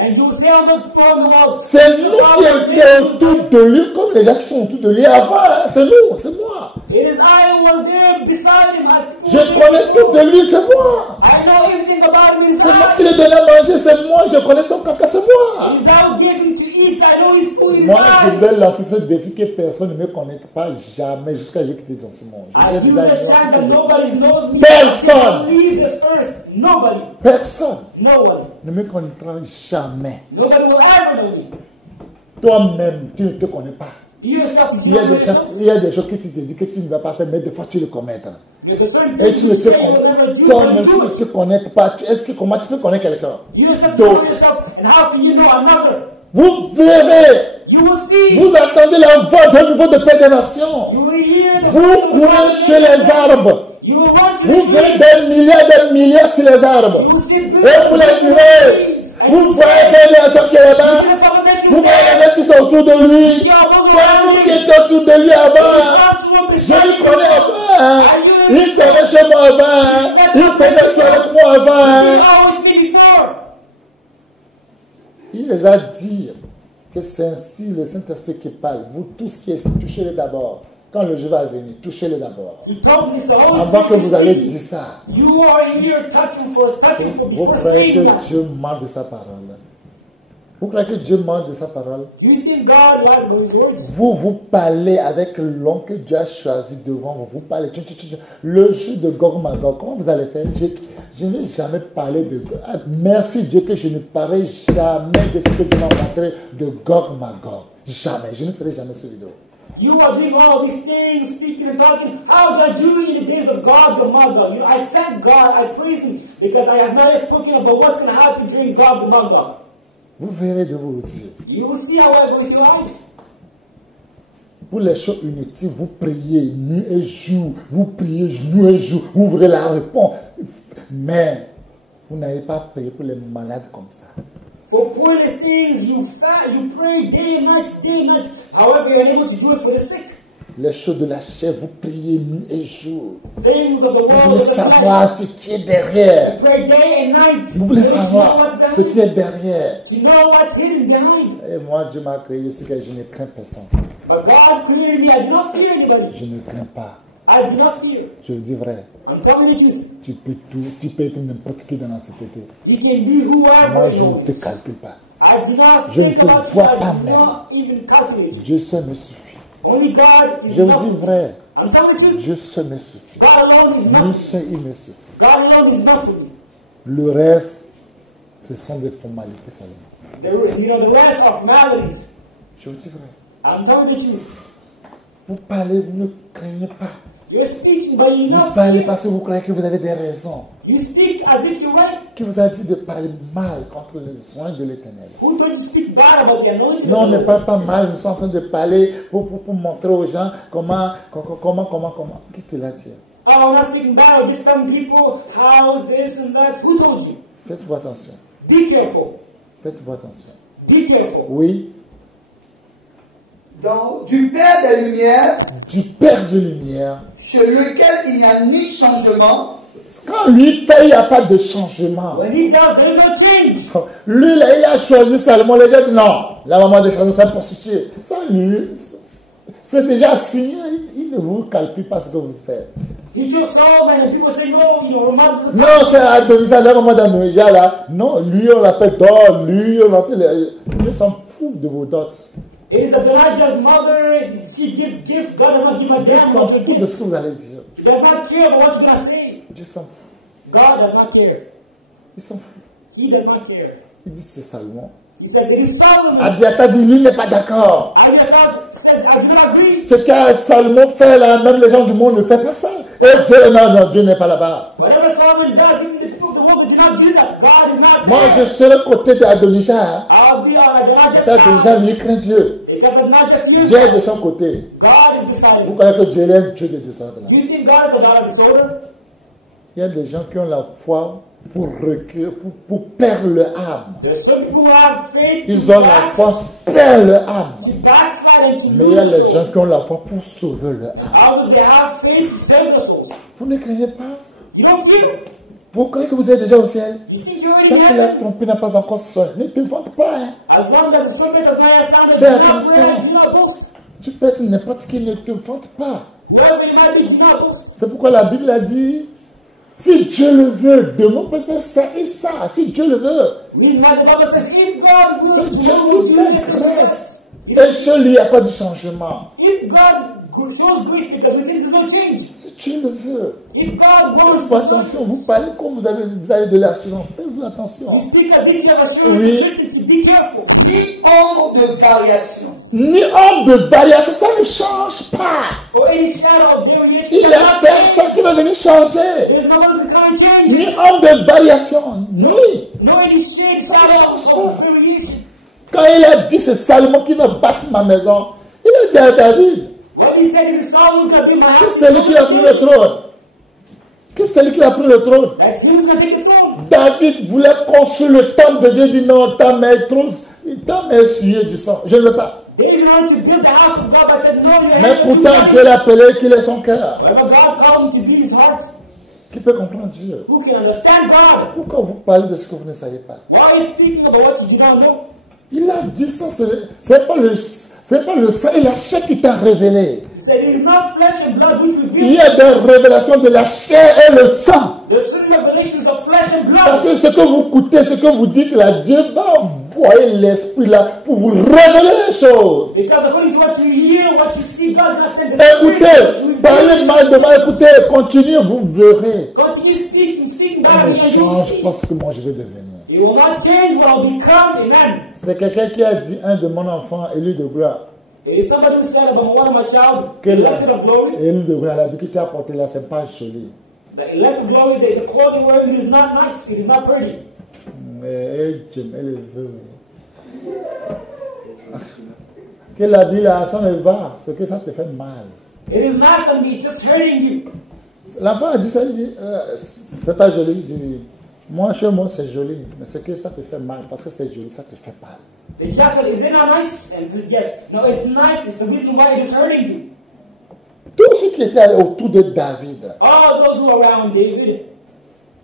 And you would say on those walls, C'est nous qui étions autour de lui, comme les gens qui sont autour de lui avant. Hein. C'est nous, c'est moi. It is I who was there beside him. Je connais tout de lui, c'est moi. I know everything about him. C'est moi qui lui donne à manger, c'est moi. Je connais son caca, c'est moi. He's out getting to eat. I know his food is Moi, je vais lancer ce défi que personne ne me connaît pas jamais jusqu'à ce que j'étais dans ce monde. I do understand that nobody knows me. Personne. Leave this earth. Nobody. Personne No one. ne me connaîtra jamais. Nobody will ever know me. Toi-même, tu ne te connais pas. You yourself, Il y a des choses que tu te dis que tu ne vas pas faire, mais des fois tu les commettre. Et tu ne te connais, toi-même tu ne te connais pas. Est-ce que comment tu peux connaître quelqu'un? Donc, vous verrez, vous entendez la voix d'un niveau de paix des nations. Vous courez chez les arbres. Vous verrez des milliers sur les arbres. Et vous les direz. Vous voyez des gens qui est là-bas. Vous voyez les gens qui sont autour de lui. C'est nous qui étions autour de lui avant. Je lui connais avant. Il était chez moi avant. Il faisait tout avec moi avant. Il les a dit que c'est ainsi le Saint-Esprit qui parle. Vous tous qui êtes ici, touchez-les d'abord. Quand le jeu va venir, touchez-le d'abord. Avant que vous allez dire ça. Vous croyez que Dieu ment de sa parole? Vous croyez que Dieu ment de sa parole? Vous parlez avec l'homme que Dieu a choisi devant vous. Vous parlez. Le jeu de Gog Magog, comment vous allez faire? Je n'ai jamais parlé de Gog. Merci Dieu que je ne parlerai jamais de ce que Dieu m'a montré de Gog Magog. Jamais. Je ne ferai jamais ce vidéo. You are doing all these things, speaking and talking. How was I doing in the days of Gog and Magog? You know, I thank God, I praise Him, because I have not yet spoken about what's going to happen during Gog and Magog. Vous verrez de vos yeux. You will see, however, with your eyes. Pour les choses inutiles, vous priez nuit et jour. Vous priez nuit et jour. Vous ouvrez la réponse. Mais vous n'allez pas prier pour les malades comme ça. For pointless things, you pray day and night. However, you are unable to do it for the sick. Les choses de la chair, vous priez nuit et jour. Things of the world, vous voulez savoir ce qui est derrière. You pray day and night. Vous voulez savoir ce qui est derrière. You know what's hidden behind. Et moi, Dieu m'a créé aussi que je ne crains personne. But God created me. I do not fear anybody. Je ne crains pas. I do not fear. Je le dis vrai. I'm telling you. Tu peux tout, tu peux être n'importe qui dans la société. You can be whoever. Moi, je ne te calcule pas. I do not je ne think te about vois you. pas I do not even calculate. Dieu seul me suffit. Only God is je vous enough. dis vrai. I'm telling you. Dieu seul me suffit. God alone is Lui enough. seul, il me suffit. God alone is enough for me. Le reste, ce sont des formalités seulement. The rest are formalities. Je vous dis vrai. I'm telling the truth. Vous parlez, vous ne craignez pas. You're speaking, but you know. Vous parlez parce que vous croyez que vous avez des raisons. You speak as if you're right. Qui vous a dit de parler mal contre les soins de l'Éternel? Who told you to speak bad about the anointing? Non, on ne parle pas mal. Nous sommes en train de parler pour montrer aux gens comment. Qui te l'a dit? Oh, we're not speaking bad of some people. How's this and that? Who told you? Faites-vous attention. Be careful. Faites-vous attention. Be careful. Oui. Donc, du Père des Lumières, du Père de lumière, chez lequel il n'y a ni changement. Quand lui fait, il n'y a pas de changement. When he does, there is no change. Lui, là, il a choisi Salomon. Les gens disent non, la maman de changer, c'est un prostitué. Ça, lui, c'est déjà signé. Il ne vous calcule pas ce que vous faites. He took Solomon and people say no, you know, non, c'est Adonijah, la maman d'Adonijah là. Non, lui, on l'appelle dot. Lui, on l'appelle. Ils s'en foutent de vos dots. It is Adonijah's mother. She gives gifts. God does not give a Dieu damn s'en what you fout de give. ce que vous allez dire. He does not care about what you're going to say. Dieu s'en fout. God does not care. Il s'en fout. He does not care. Il dit c'est Salomon. He says it is Solomon. Abiathar dit lui n'est pas d'accord. Abiathar says I do not agree. Ce que Salomon fait là, même les gens du monde ne font pas ça. Et Dieu, non, Dieu n'est pas là-bas. Whatever Solomon does, even the people of the world do not do that. God is not Moi, there. je serai côté d'Adonijah. I'll be on Adonijah's Adonijah, side. lui craint Dieu. Because Adonijah fears Dieu est de God. son côté. God is beside Vous him. croyez que Dieu est un Dieu de désordre là? Do you think God is a God of disorder? Il y a des gens qui ont la foi pour recueillir, pour perdre leur âme. There are some people who have faith Ils ont la force pour perdre leur âme. to backslide and to Mais il y a lose les the soul. gens qui ont la foi pour sauver leur âme. How does they have faith to save the soul? Vous ne craignez pas? You don't feel. Vous croyez que vous êtes déjà au ciel? You think you're Tant already que in la heaven? trompette n'a pas encore sonné, ne te vante pas. Hein. As long as the trumpet does not yet sound, Fais do not attention. brag, do not boast. Tu peux être n'importe qui, ne te vante pas. Wherever you might be, do not boast. C'est pourquoi la Bible a dit, si Dieu le veut, demain on peut faire ça et ça. Si Dieu le veut, Meanwhile, the Bible says, if God c'est wills, Dieu we will qui do fait this and grâce. that. Et chez lui, il n'y a pas de changement. If God shows grace because we think there's no change. Si Dieu le veut, If God wants faites attention, vous parlez comme vous avez de l'assurance. Faites-vous attention. you speak a things of assurance, Oui. to be careful. Ni ombre de variation. Ni homme de variation, ça ne change pas. Or any shadow of variation. Il n'y a personne qui va venir changer. There's no one to come and change. Ni homme de variation, ni. No any shade, shadow of variation. Quand il a dit c'est Salomon qui va battre ma maison, il a dit à David, When he said it's Solomon to be my que house, c'est lui qui a pris le trône. Que c'est lui qui a pris le trône. that's him to take the throne. David voulait construire le temple de Dieu, il dit non, ta main est trop, ta main est souillée du sang. Je ne veux pas. David wanted to build the house of God, but said, no, you Mais have to do pourtant, Dieu that. l'a appelé qu'il est son cœur. Wherever God called him to be his heart, Qui peut comprendre Dieu? who can understand God? Pourquoi vous parlez de ce que vous ne savez pas? Why are you speaking about what you don't know? Il a dit ça, c'est pas le sang et la chair qui t'a révélé. He said, it is not flesh and blood which Il reveal. y a des révélations de la chair et le sang. There's certain revelations of flesh and Parce blood. que ce que vous écoutez, ce que vous dites, là, Dieu va envoyer l'esprit là pour vous révéler les choses. Because according to what you hear, what you see, God has sent the Spirit Écoutez, to parlez reveal. mal de moi, écoutez, continuez, vous verrez. Continue speaking Ça God, ne and you change see. pas ce que moi je vais devenir. It will not change what I'll become, amen. C'est quelqu'un qui a dit, un de mon enfant, Élie de gloire. It is somebody who said about one of my child, Que the la, elected of glory. Élie de gloire, la vie que tu as portée là, c'est pas joli. The elected glory, the clothing wearing is not nice, it is not pretty. Mais elle le veut. Que la vie là, ça me va, c'est que ça te fait mal. It is nice and it's just hurting you. L'enfant a dit ça, il dit, c'est pas joli. Il dit, moi, chez moi, c'est joli, mais c'est que ça te fait mal, parce que c'est joli, ça te fait mal. The child said, is it not nice? And yes, no, it's nice, it's the reason why it is hurting you. Tous ceux qui étaient autour de David, All those who are around David,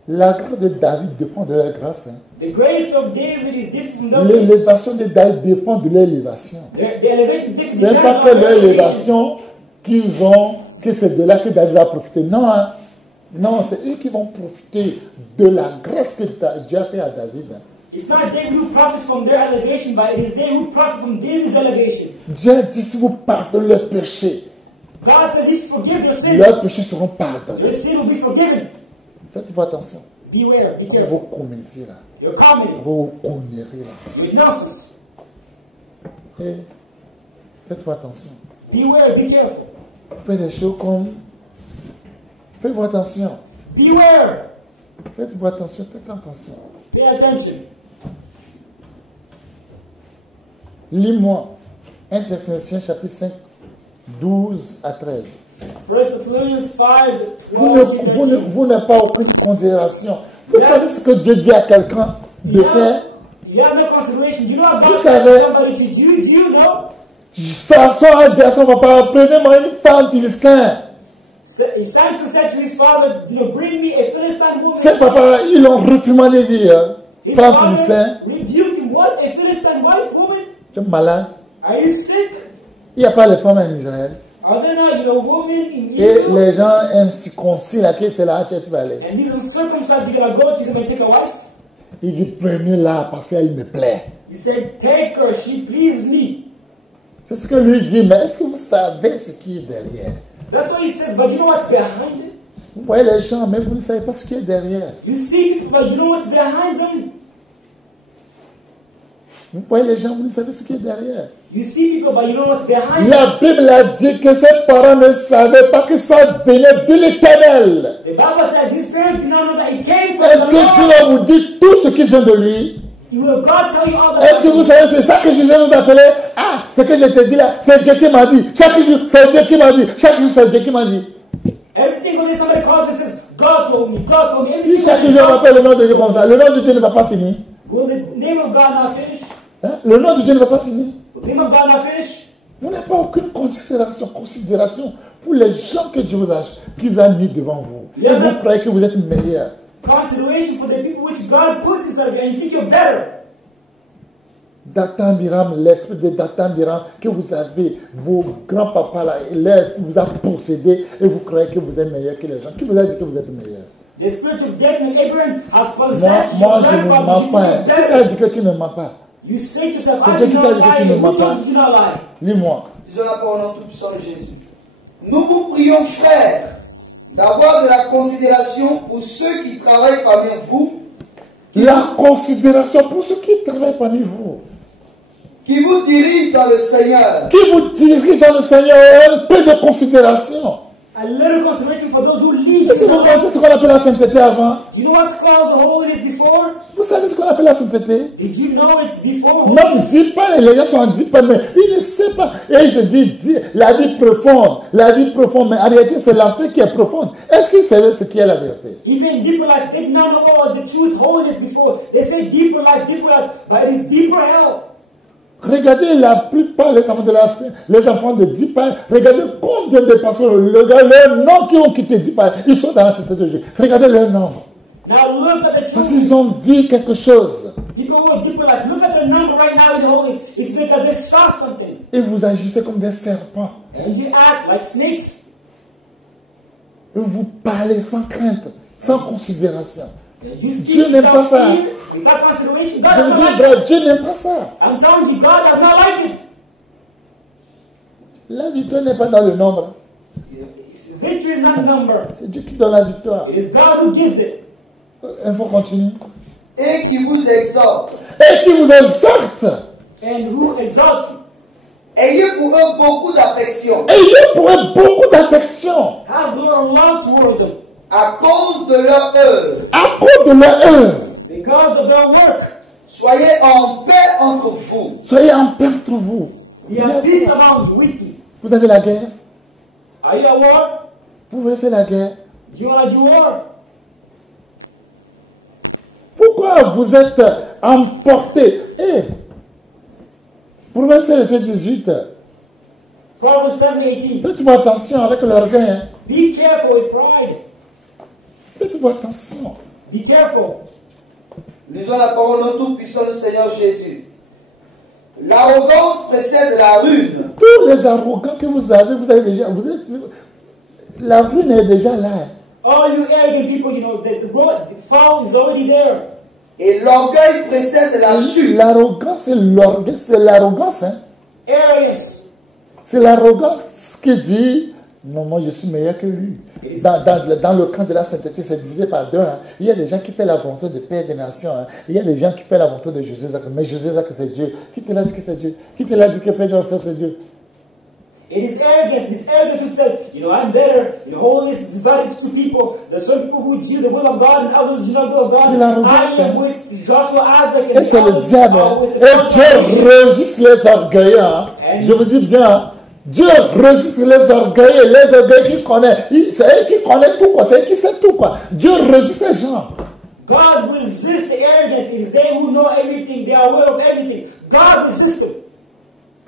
la grâce de David dépend de la grâce. Hein. the grace of David is different from the grace. L'élévation de David dépend de l'élévation. The elevation is different. C'est pas que l'élévation qu'ils ont, que c'est de là que David va profiter. Non, hein. Non, c'est eux qui vont profiter de la grâce que Dieu a fait à David. It's not David who profits from their elevation, but it is they who profit from David's elevation. Dieu a dit, si vous pardonnez leurs péchés, God says He's forgive your sins. leurs péchés seront pardonnés. Your sin will be forgiven. Faites-vous attention. Beware, be Vos careful. comédies là, Your comedy, vos conneries là. your nonsense. Et faites-vous attention. Beware, be careful. Faites des choses comme... Faites-vous attention. Beware. Faites-vous attention, faites attention. Pay attention. Lis-moi 1 Thessaloniciens chapitre 5, 12 à 13. 1 Thessalonians 5, Vous n'avez pas aucune considération. Vous savez ce que Dieu dit à quelqu'un de faire? You have no consideration. You know what Vous God savez- said somebody to do? You know? Samson a dit à son papa, prenez-moi une femme philistine. Samson said to his father, bring me a Philistine woman. Ses papas, ils l'ont réprimandé, dit, His femme father philistine. rebuked him. What? A Philistine white woman? Tu es malade. Are you sick? Il n'y a pas les femmes en Israël. Are there not, women in Et Israel? les gens incirconcis, là, que c'est là que tu vas aller. And these uncircumcised, you're going to go to them and take a wife? Il dit, prenez-la parce qu'elle me plaît. He said, take her, she pleases me. C'est ce que lui dit, mais est-ce que vous savez ce qui est derrière? That's what he says, but you know what's behind it? Vous voyez les gens, mais vous ne savez pas ce qui est derrière. You see people, but you know what's behind them? Vous voyez les gens, vous ne savez ce qui est derrière. You see people, but you know what's behind them? La Bible a dit que ses parents ne savaient pas que ça venait de l'Éternel. The Bible says his parents did not know that he came from Est-ce the que Dieu Lord. va vous dire tout ce qui vient de lui? Will God tell you all Est-ce que vous that? savez, c'est ça que je viens vous appeler? Ah, ce que je te dis là, c'est Dieu qui m'a dit. Chaque jour, c'est Dieu qui m'a dit. Chaque jour, c'est Dieu qui m'a dit. Everything when somebody calls and says, God told me, God told me. Si Everything chaque when jour on God- appelle le nom de Dieu comme ça, le nom de Dieu ne va pas finir. Will the name of God not finish? Hein? Le nom de Dieu ne va pas finir. Will the name of God not finish? Vous n'avez pas aucune considération pour les gens que Dieu qui vous a mis devant vous. Et vous croyez que vous êtes meilleur. consideration for the people which God puts inside of you, and you think you're better. Dathan Biram, l'esprit de Dathan Biram que vous avez, vos grands-papas là, l'esprit vous a possédé et vous croyez que vous êtes meilleur que les gens. Qui vous a dit que vous êtes meilleur? The spirit of death and Abraham has Moi, je ne mens pas. Qui t'a dit que tu ne mens pas? You say to yourself, C'est Dieu qui t'a dit que tu ne mens pas. do not lie. Lis-moi. Disons la parole en tout puissant de Jésus. Nous vous prions, frères, d'avoir de la considération pour ceux qui travaillent parmi vous. La considération pour ceux qui travaillent parmi vous. Qui vous dirigent dans le Seigneur. Qui vous dirigent dans le Seigneur, un peu de considération. A little consideration for those who lead. Est-ce que vous connaissez ce qu'on appelle la sainteté avant? You know what's called the holiness before? Vous savez ce qu'on appelle la sainteté? Did you know it's before? Même 10 pas, les gens sont en 10 pas, mais ils ne savent pas. Et je dis, la vie profonde, mais en réalité c'est l'enfer qui est profonde. Est-ce qu'ils savaient ce qui est la vérité? Even deeper life, they did not know the truth, holiness before. They say deeper life, but it is deeper hell. Regardez la plupart des enfants les enfants de 10 pas. Regardez combien de personnes, leurs noms qui ont quitté 10 pas, ils sont dans la cité de Dieu. Regardez leur nombre. Now look at the Parce qu'ils ont vu quelque chose. People who are deeper life. Look at the number right now in the holiness. It's because they saw something. Et vous agissez comme des serpents. And you act like snakes. Et vous parlez sans crainte, sans considération. You Dieu n'aime pas ça. without consideration. God Je vous doesn't dis, like frère, it. Dieu n'aime pas ça. I'm telling you, God does not like it. La victoire n'est pas dans le nombre. Victory is not number. C'est Dieu qui donne la victoire. It is God who gives it. Il faut continuer. Et qui vous exhorte. Et qui vous exhorte. And who exalts you. Ayez pour eux beaucoup d'affection. Ayez pour eux beaucoup d'affection. Have little love towards them. À cause de leur œuvre. À cause de leur œuvre. Because of their work. Soyez en paix entre vous. Soyez en paix entre vous. You have peace among you, with you. Vous avez la guerre. Are you at war? Vous voulez faire la guerre. Do you want to do war? Pourquoi vous êtes emporté? Proverbe 18. Proverbs 7:18. Faites-vous attention avec l'orgueil. Hein. Be careful with pride. Faites-vous attention. Be careful. Lisons la parole de tout puissant du Seigneur Jésus. L'arrogance précède la ruine. Tous les arrogants que vous avez déjà, la ruine est déjà là. All you arrogant people, you know, the fall is already there. Et l'orgueil précède la chute. L'arrogance, c'est l'arrogance. Hein. Arrogance. C'est l'arrogance qui dit, non, moi je suis meilleur que lui. Dans le camp de la sainteté, c'est divisé par deux. Hein. Il y a des gens qui font la volonté de Père des nations. Hein. Il y a des gens qui font la volonté de Jésus. Mais Jésus que c'est Dieu. Qui te l'a dit que c'est Dieu? Qui te l'a dit que Père des nations c'est Dieu? It is arrogance. It's arrogance who says, you know, I'm better. You know, holiness is divided into two people. There's some people who do the will of God and others do not the will of God. I am with Joshua, Isaac, and et c'est le others diable. are with the Et Dieu résiste les orgueilleux. Hein. Je vous dis bien, Dieu résiste les orgueilleux. Les orgueilleux qui connaissent. C'est eux qui connaissent tout. C'est eux qui savent tout. Quoi. Dieu résiste les gens. God resists the arrogant. It is they who know everything. They are aware of everything. God resists them.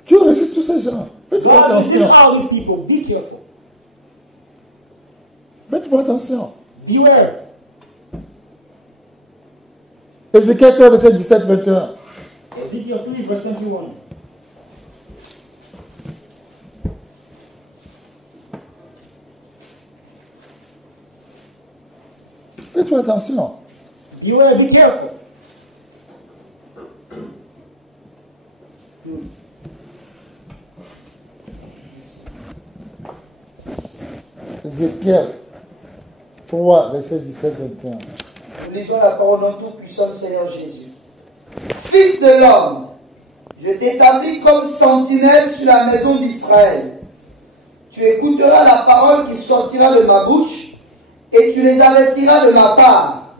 Dieu résiste tous ces gens. Faites-vous God attention. resists all these people. Be careful. Faites-vous attention. Beware. Ézéchiel 3, verset 17-21. Ezekiel 3, verse 21. Faites-vous attention. Beware, be careful. Ézéchiel 3, verset 17-21. Nous lisons la parole d'un tout-puissant du Seigneur Jésus. Fils de l'homme, je t'établis comme sentinelle sur la maison d'Israël. Tu écouteras la parole qui sortira de ma bouche et tu les avertiras de ma part.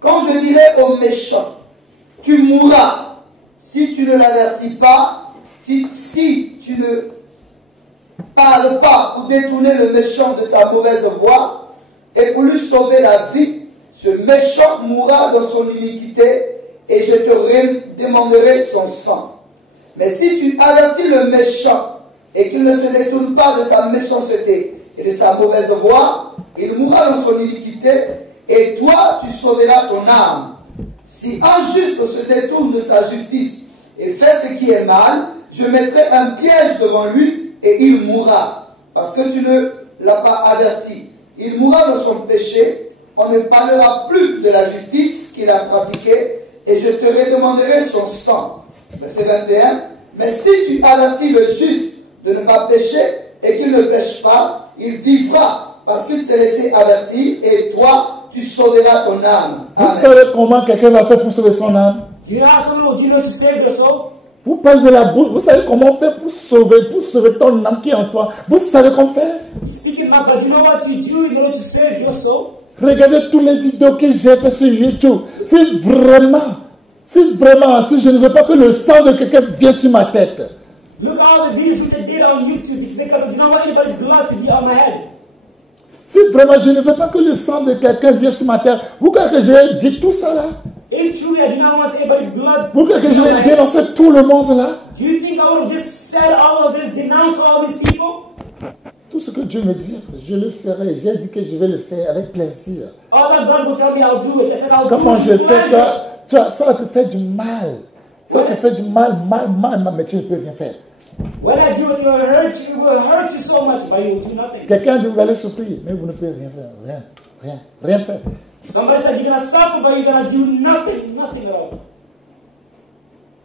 Quand je dirai aux méchants, tu mourras, si tu ne l'avertis pas, si tu ne parles pas pour détourner le méchant de sa mauvaise voie et pour lui sauver la vie, ce méchant mourra dans son iniquité et je te demanderai son sang. Mais si tu avertis le méchant et qu'il ne se détourne pas de sa méchanceté et de sa mauvaise voie, il mourra dans son iniquité et toi, tu sauveras ton âme. Si un juste se détourne de sa justice et fait ce qui est mal, je mettrai un piège devant lui et il mourra, parce que tu ne l'as pas averti. Il mourra de son péché, on ne parlera plus de la justice qu'il a pratiquée, et je te redemanderai son sang. Verset 21. Mais si tu avertis le juste de ne pas pécher et qu'il ne pêche pas, il vivra parce qu'il s'est laissé avertir et toi, tu sauveras ton âme. Amen. Vous savez comment quelqu'un va faire pour sauver son âme? Vous parlez de la bouche, vous savez comment on fait pour sauver ton âme qui est en toi. Vous savez comment faire? Regardez toutes les vidéos que j'ai fait sur YouTube. Si je ne veux pas que le sang de quelqu'un vienne sur ma tête. Look at all the videos which I did on YouTube because you don't want anybody's blood to be on my head. Si vraiment je ne veux pas que le sang de quelqu'un vienne sur ma tête, vous croyez que j'ai dit tout ça là? It's true I do not want anybody's blood. Vous croyez que je vais dénoncer tout le monde là? Do you think I would have just said all of this, denounced all these people? Tout ce que Dieu me dit, je le ferai. J'ai dit que je vais le faire avec plaisir. All that God will tell me I'll do it. I said I'll do it. Comment je fais ça va te faire du mal. Ça va te faire du mal, mais tu ne peux rien faire. When I do it, it will hurt you so much, but you will do nothing. Quelqu'un dit vous allez souffrir, mais vous ne pouvez rien faire. Rien faire. Somebody said you're going to suffer, but you're going to do nothing at all.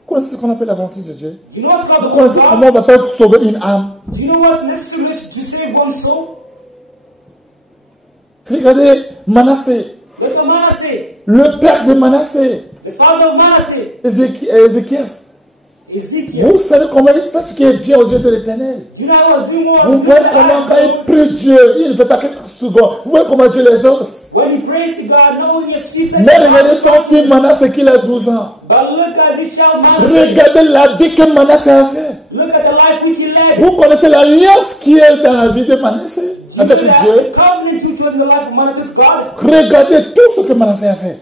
Vous connaissez ce qu'on appelle la volonté de Dieu? You know what's called Vous connaissez comment on va faire pour sauver une âme? Do you know what's necessary to save one soul? Regardez Manassé. Look at Manasseh. Le père de Manassé. The father of Manasseh. Ézéchias. Vous savez comment il fait ce qui est bien aux yeux de l'Éternel. Vous voyez comment quand il prie Dieu, il ne fait pas quelques secondes. Vous voyez comment Dieu les exauce. Mais regardez son fils Manassé qu'il a 12 ans. Regardez la vie que Manassé a fait. Vous connaissez l'alliance qui est dans la vie de Manassé avec Dieu. Regardez tout ce que Manassé a fait.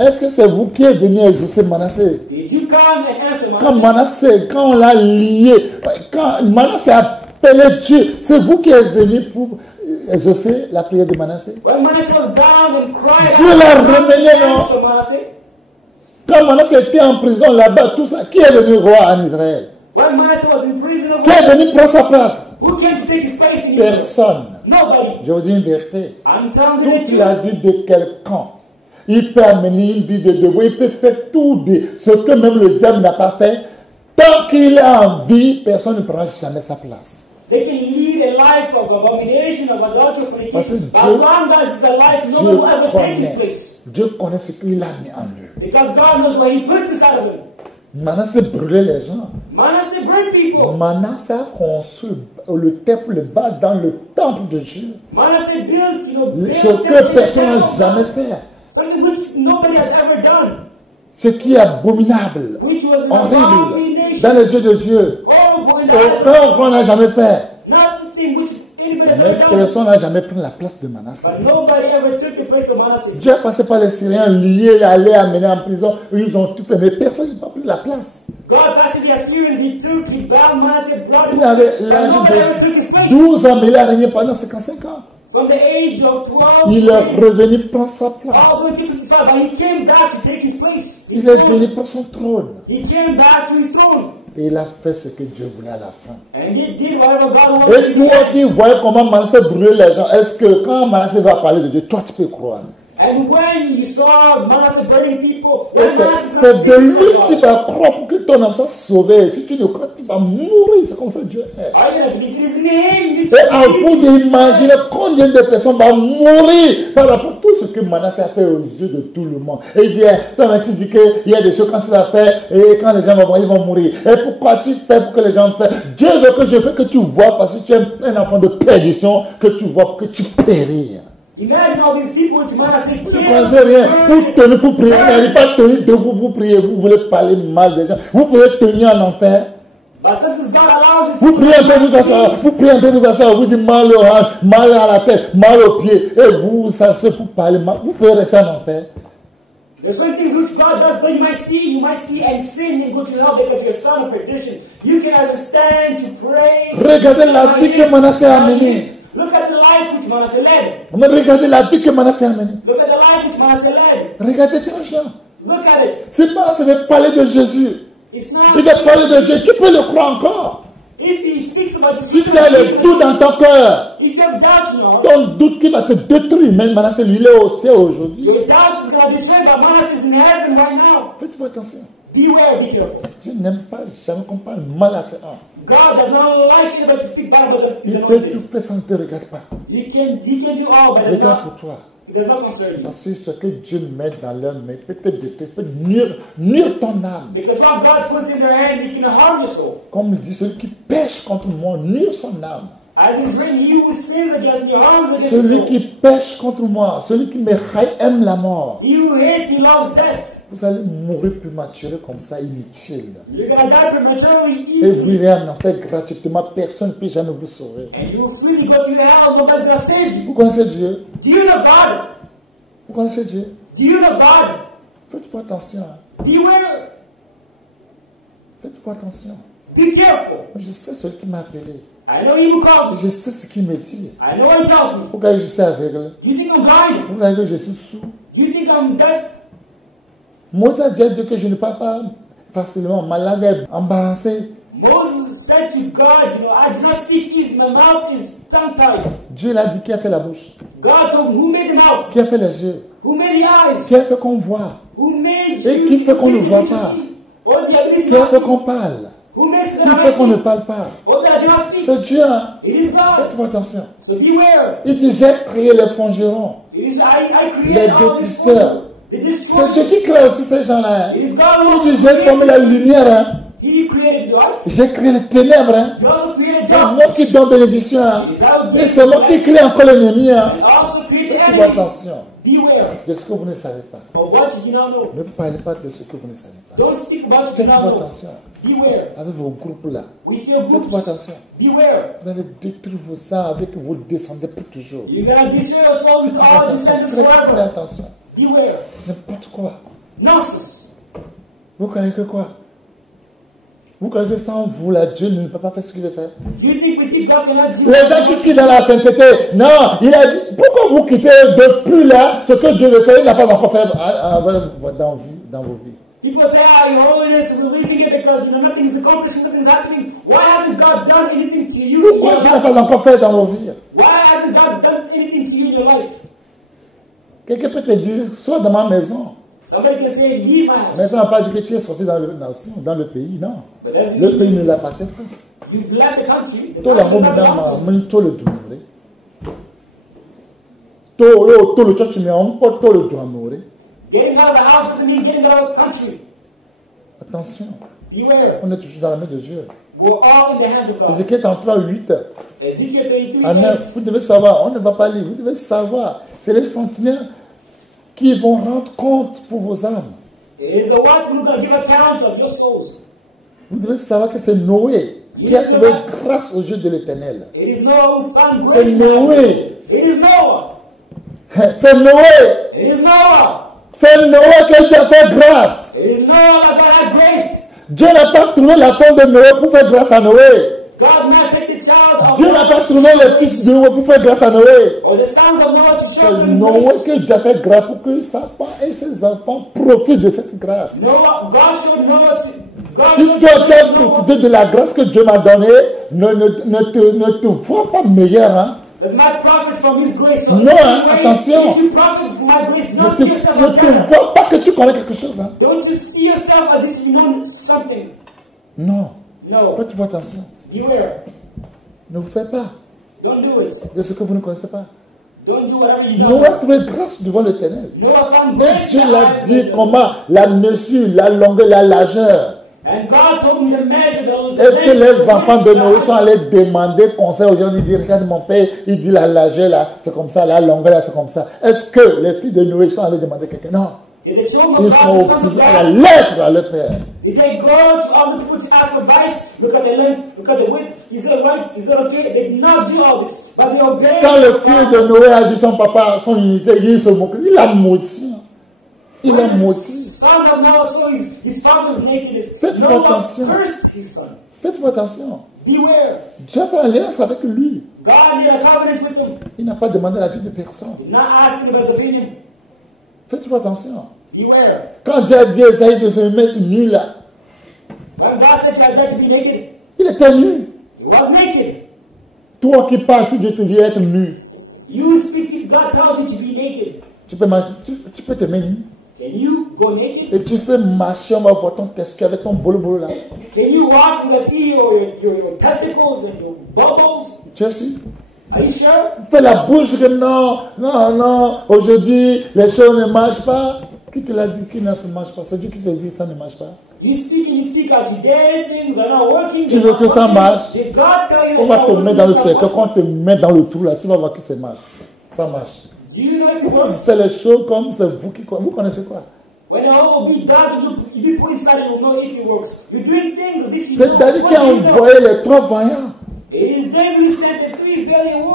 Est-ce que c'est vous qui êtes venu exaucer Manassé? Quand on l'a lié, quand Manassé a appelé Dieu, c'est vous qui êtes venu pour exaucer la prière de Manassé? Dieu l'a ramené, non? Quand Manassé était en prison là-bas, tout ça, qui est venu roi en Israël? Qui est venu prendre sa place? Personne. Je vous dis une vérité. Toute la vie de quelqu'un, il peut amener une vie de devoir, il peut faire tout ce que même le diable n'a pas fait. Tant qu'il est en vie, personne ne prendra jamais sa place. They can lead a life of abomination, of adultery, fornication. As long as it's a life, no one will ever take his place. Dieu connaît ce qu'il a mis en lui. Because God knows where He puts this out of him. Manassé brûlait les gens. Manasseh burned people. Manassé a construit le temple bas dans le temple de Dieu. Manasseh built, ce que personne n'a jamais fait. Something which nobody has ever done. Ce qui est abominable, horrible, dans les yeux de Dieu. Aucun qu'on n'a jamais fait. Mais personne n'a jamais pris la place de Manassé. Dieu a passé par les Syriens, liés, allés, amenés en prison. Ils ont tout fait, mais personne n'a pas pris la place. Il avait l'âge de 12 ans, mais il a régné pendant 55 ans. Il est revenu prendre sa place. Il est venu prendre son trône. Et il a fait ce que Dieu voulait à la fin. Et toi qui vois comment Manassé brûle les gens, est-ce que quand Manassé va parler de Dieu, toi tu peux croire? C'est de lui que tu vas croire pour que ton âme soit sauvée. Si tu ne crois, tu vas mourir. C'est comme ça Dieu est. Et à vous d'imaginer combien de personnes vont mourir par rapport à tout ce que Manassé a fait aux yeux de tout le monde. Et il dit, toi tu dis qu'il y a des choses quand tu vas faire et quand les gens vont voir, ils vont mourir. Et pourquoi tu fais pour que les gens fassent? Dieu veut que je fais que tu vois parce que tu es un enfant de perdition, que tu vois pour que tu péris. Imagine all these people which Manasseh vous ne connaissez rien. Vous tenez pour prier. Vous n'allez pas tenir debout pour prier. Vous voulez parler mal des gens. Vous pouvez tenir en enfer. Vous priez un peu, vous asseoir. Vous priez un peu, vous asseoir. Vous dites mal aux hanches, mal à la tête, mal aux pieds. Et vous asseyez pour parler mal. Vous pouvez rester en enfer. There's certain things which God does, but you might see and sin in which will help because you're son of perdition. You can understand to pray. Regardez la vie que Manassé a menée. Look at the life which Manasseh led. Mais regardez la vie que Manasseh a menée. Look at the life which Manasseh led. Regardez très bien. Look at it. Si Manasseh veut parler de Jésus, It's not. il veut parler de Dieu, qui peut le croire encore? If he speaks about the Si tu as le doute dans ton cœur, if you have doubt, you know, ton doute qui va te détruire, même Manasseh, lui, il est au ciel aujourd'hui. your doubt is going to destroy, but Manasseh is in heaven right now. Faites-vous attention. Beware, be careful. Dieu n'aime pas jamais qu'on parle mal à ses hommes. God does not like you to speak bad about Il the peut tout anointing. faire sans ne te regarde pas. He can do all, but Regarde pour toi. it does not concern you. Parce que ce que Dieu met dans leur main peut te détruire, peut nuire ton âme. Because what God puts in their hand, He can harm your soul. Comme il dit, celui qui pêche contre moi nuire son âme. As it's written, you who sins against me harms against your Celui soul. qui pêche contre moi, celui qui me haït aime la mort. He who hates, he loves death. Vous allez mourir prématuré comme ça, inutile. You're going to die prematurely, Et vous easily. irez en enfer gratuitement, personne ne peut jamais vous sauver. And you will freely go to hell, nobody's going to save you. Vous connaissez Dieu? Do you know God? Vous connaissez Dieu? Do you know God? Faites-vous attention. Hein. Beware. Faites-vous attention. Be careful. Je sais celui qui m'a appelé. I know He will call me. Je sais ce qu'il me dit. I know what He tells me. Pourquoi je suis aveugle? Do you think I'm blind? Pourquoi que je suis sourd? Do you think I'm deaf? Moïse a dit à Dieu que je ne parle pas facilement. Ma langue est embarrassée. Moses said to God, you know, I do not speak easy, my mouth is tongue-tied. Dieu l'a dit qui a fait la bouche, God told him, who made the mouth? qui a fait les yeux, Who made the eyes? qui a fait qu'on voit, Who made Et you? qui fait qu'on Who ne made voit you to pas? see? Or the ability qui a to fait see? qu'on parle, Who makes the qui fait qu'on ne ability? parle pas. Or that I do not speak? C'est Dieu. Hein? It is God. Faites-vous attention. So beware. Il dit j'ai créé les forgerons. It is I Les created all this for détristeurs. you. The C'est Dieu destroyer. qui crée aussi ces gens-là. Hein? It is God who Il dit also j'ai formé la created. lumière. Hein? He created the light. J'ai créé les ténèbres. Hein? He also created C'est moi darkness. qui donne bénédiction. Hein? It is I who Et gave c'est moi you qui light. crée encore l'ennemi. Hein? And also created Faites-vous enemy. attention Beware de ce que vous ne savez pas. of what you do not know. Ne parlez pas de ce que vous ne savez pas. Don't speak about what you do Faites-vous not know. attention. Beware. Avec vos groupes là. We see a Faites-vous book. attention. Beware. Vous allez détruire vos âmes avec vos descendants pour toujours. You're going to destroy your soul with Faites all attention. descendants Faites forever. attention. Beware. N'importe quoi. Nonsense. Vous connaissez que quoi? Vous connaissez que sans vous, là, Dieu ne peut pas faire ce qu'il veut faire. Do you think we see God cannot do Les gens qui quittent dans la sainteté, non, il a dit, pourquoi vous quittez depuis là ce que Dieu veut faire, il n'a pas encore fait dans vos vies. People say, your holiness is releasing it because nothing is accomplished, nothing is happening. Why hasn't God done anything to you? Pourquoi Dieu n'a pas encore fait dans vos vies? Why hasn't God done anything to you in your life? Quelqu'un peut te dire, sois dans ma maison. Somebody can say, leave my house. Mais ça n'a pas dit que tu es sorti dans le pays, non. But that's Le pays ne l'appartient pas. You've left the country. The Tout la country robe is not dans yours. ma tout le tourné. Tout le church mais on peut tout le tourner. Getting out of the house doesn't mean getting out of the country. Attention, Beware. on est toujours dans la main de Dieu. We're all in the hands of God. Ézéchiel 33:8. Ezekiel 33 Ah non, vous devez savoir, on ne va pas lire, vous devez savoir. C'est les sentinelles qui vont rendre compte pour vos âmes. It is the watchman who's going to give account of your souls. Vous devez savoir que c'est Noé qui a trouvé grâce aux yeux de l'Éternel. It is Noah who found C'est grace. Noé. It is Noah. C'est Noé. It is Noah. C'est Noé qui a fait grâce. It is Noah that God had grace. Dieu n'a pas trouvé la femme de Noé pour faire grâce à Noé. God not take the child of Dieu n'a pas trouvé le fils de Noé pour faire grâce à Noé. or the sons of Noah to show C'est them Noé grace. que Dieu a fait grâce pour que sa femme et ses enfants profitent de cette grâce. Noah, God showed Noah to, God Si showed toi tu as Noah profité de la grâce que Dieu m'a donnée, ne te vois pas meilleur. Hein? that might profit from his grace. So Non, hein, if attention. you profit from my grace, Ne don't te, see yourself ne as te better. vois pas que tu connais quelque chose. Hein? Don't you see yourself as if you know something. Non. No. Faites attention. Beware. Ne vous faites pas Don't do it. de ce que vous ne connaissez pas. Don't do whatever you Noé a know. trouvé grâce devant l'Éternel. Noah found Et grace. Dieu in the l'a eyes dit of God. comment la mesure, la longueur, la largeur. And God told him to measure the Est-ce que les enfants de Noé sont allés allés demander conseil aux gens, ils disent, regarde mon père, il dit la largeur là, c'est comme ça, la longueur là, c'est comme ça. Est-ce que les filles de Noé sont allées demander quelqu'un? Non. Is it true Ils of sont God, the Son of obligés à la God? lettre à leur père. If they go to other people to ask advice, look at the length, look at the width, is it right, is it okay? They did not do all this, but they obeyed. Quand le fils de Noé a dit son papa, son unité, il se moque. Il a menti. Il a menti. Son of Noah saw his father's nakedness. Faites Noah attention. cursed his son. Faites attention. Beware. Dieu fait alliance avec lui. Il n'a pas demandé l'avis de personne. Faites attention. Quand Dieu a dit à Esaïe de se mettre nu là, il était nu. Toi qui parles, si Dieu te dit être nu, tu peux te mettre nu. Et tu peux marcher, on va voir ton testicule avec ton bolo là. Can you walk and see your testicles and your bubbles? Tu es sûr? Are you sure? Fais la bouche que non, aujourd'hui les choses ne marchent pas. Qui te l'a dit qu'il ne se marche pas? C'est Dieu qui te dit que ça ne marche pas. You speak out today, things are not working. Tu veux que ça marche? On va te mettre dans le cercle. Quand on te met dans le trou là, tu vas voir que ça marche. Ça marche. Pourquoi vous faites les choses comme c'est vous qui connaissez? Vous connaissez quoi? C'est David qui a envoyé les 3 vaillants.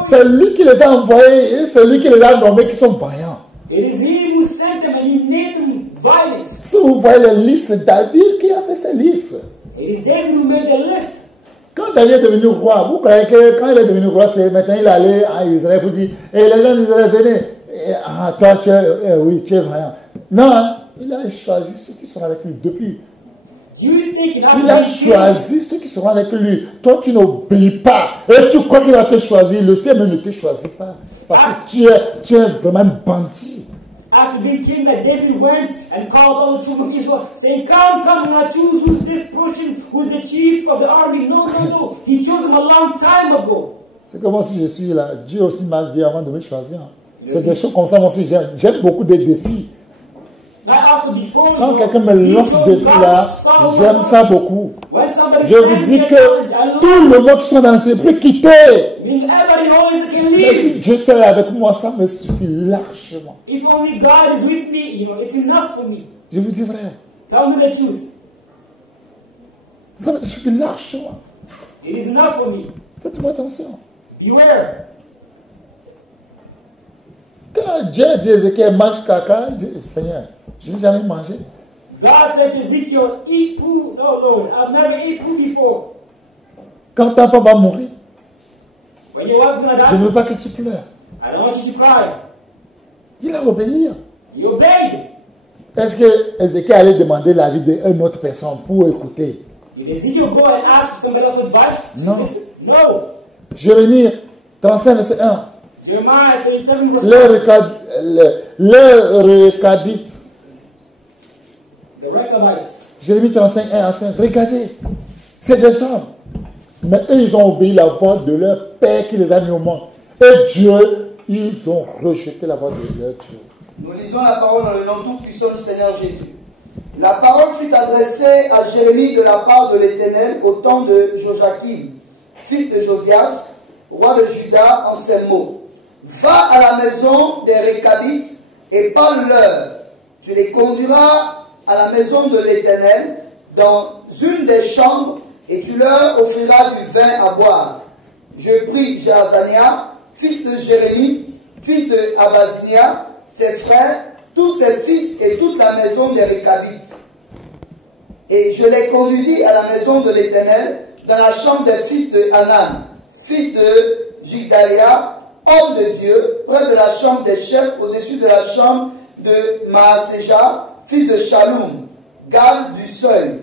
C'est lui qui les a envoyés et c'est lui qui les a nommés qui sont vaillants. Si vous voyez les listes, c'est David qui a fait ces listes. Quand David est devenu roi, vous croyez que quand il est devenu roi, c'est maintenant il allait à Israël pour dire, les gens d'Israël, venez. Toi, tu es vaillant. Non, il a choisi ceux qui sont avec lui depuis. Il a choisi ceux qui seront avec lui. Toi, tu n'obéis pas. Et tu crois qu'il va te choisir. Le ciel même ne te choisit pas. Parce que tu es vraiment un bandit. After being king, that David went and called all the children of Israel, saying, come, now choose who's this person, who's the chief of the army. No. He chose him a long time ago. C'est comme si je suis là. Dieu aussi m'a vu avant de me choisir. C'est des choses comme ça, moi aussi, j'aime beaucoup des défis. Quand quelqu'un me lance ce défi-là, j'aime ça beaucoup. Je vous dis que tout le monde qui sont dans le ciel peut quitter. Mais si Dieu serait avec moi, ça me suffit largement. Je vous dis vrai. Ça me suffit largement. Faites-moi attention. Quand Dieu dit à Ézéchiel, mange caca, il dit, Seigneur, je n'ai jamais mangé. God said to Ezekiel, eat poo. No, Lord, I've never eaten poo before. Quand ta femme va mourir, When your wife's gonna die, je ne veux pas que tu pleures. I don't want you to cry. Il a obéi. He obeyed. Est-ce que Ézéchiel allait demander l'avis d'une autre personne pour écouter? Did Ezekiel go and ask somebody else's advice? Non. No. Jérémie 35, verset 1. Jeremiah 37, verse 1. Les Rechabites. The Rechabites. Jérémie 35, 1 à 5. Regardez, c'est des hommes. Mais eux, ils ont obéi la voix de leur Père qui les a mis au monde. Et Dieu, ils ont rejeté la voix de leur Dieu. Nous lisons la parole dans le nom tout-puissant du Seigneur Jésus. La parole fut adressée à Jérémie de la part de l'Éternel au temps de Joachim, fils de Josias, roi de Juda, en ces mots. Va à la maison des Rechabites et parle-leur. Tu les conduiras à la maison de l'Éternel dans une des chambres et tu leur offriras du vin à boire. Je pris Jaazania, fils de Jérémie, fils de Abazinia, ses frères, tous ses fils et toute la maison des Rechabites. Et je les conduisis à la maison de l'Éternel dans la chambre des fils de Hanan, fils de Jigdalia, homme de Dieu, près de la chambre des chefs, au-dessus de la chambre de Maaseja, fils de Shalom, garde du seuil.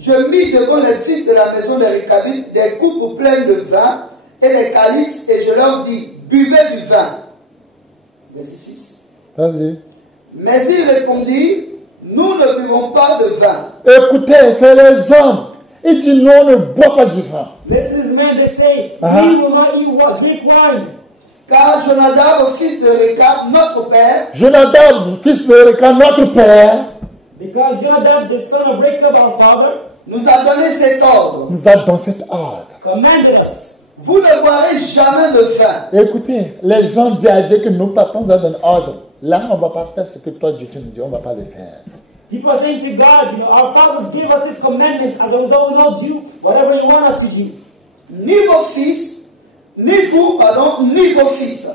Je mis devant les fils de la maison des Rechabites des coupes pleines de vin et des calices, et je leur dis, buvez du vin. Verset 6. Vas-y. Mais ils répondirent, nous ne buvons pas de vin. Écoutez, c'est les hommes. Ils disent, non, on ne boit pas du vin. This is men that say, we will not drink wine. Car Jonadab, fils de Rechab, notre père, Jonadab, fils de Rechab, notre père, because Jonadab, the son of Rechab, our father, nous a donné cet ordre. Nous a donné cet ordre. Commanded us. Vous ne boirez jamais de vin. Écoutez, les gens disent à Dieu que nos papas nous ont donné ordre. Là, on ne va pas faire ce que toi, Dieu, tu nous dis. On ne va pas le faire. People are saying to God, our fathers gave us this commandment, as though we don't do whatever you want us to do. Ni vos fils, ni vous, ni vos fils.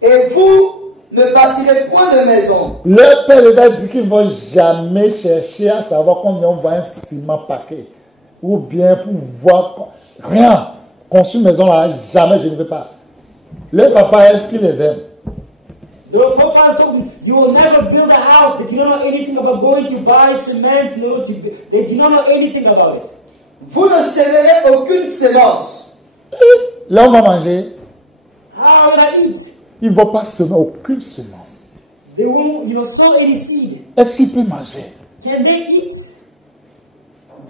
Et vous ne bâtirez point de maison. Le Père les a dit qu'ils ne vont jamais chercher à savoir combien on va un ciment paquet. Ou bien pour voir rien. Construire une maison là, jamais je ne veux pas. Le papa, est-ce qu'il les aime? The forefathers told them, you will never build a house if you don't know anything about going to buy cement. They do not know anything about it. Vous ne sèmerez aucune sémence. Là, on va manger. How will I eat? Il ne va pas semer aucune semence. They won't, sow any seed. Est-ce qu'il peut manger? Can they eat?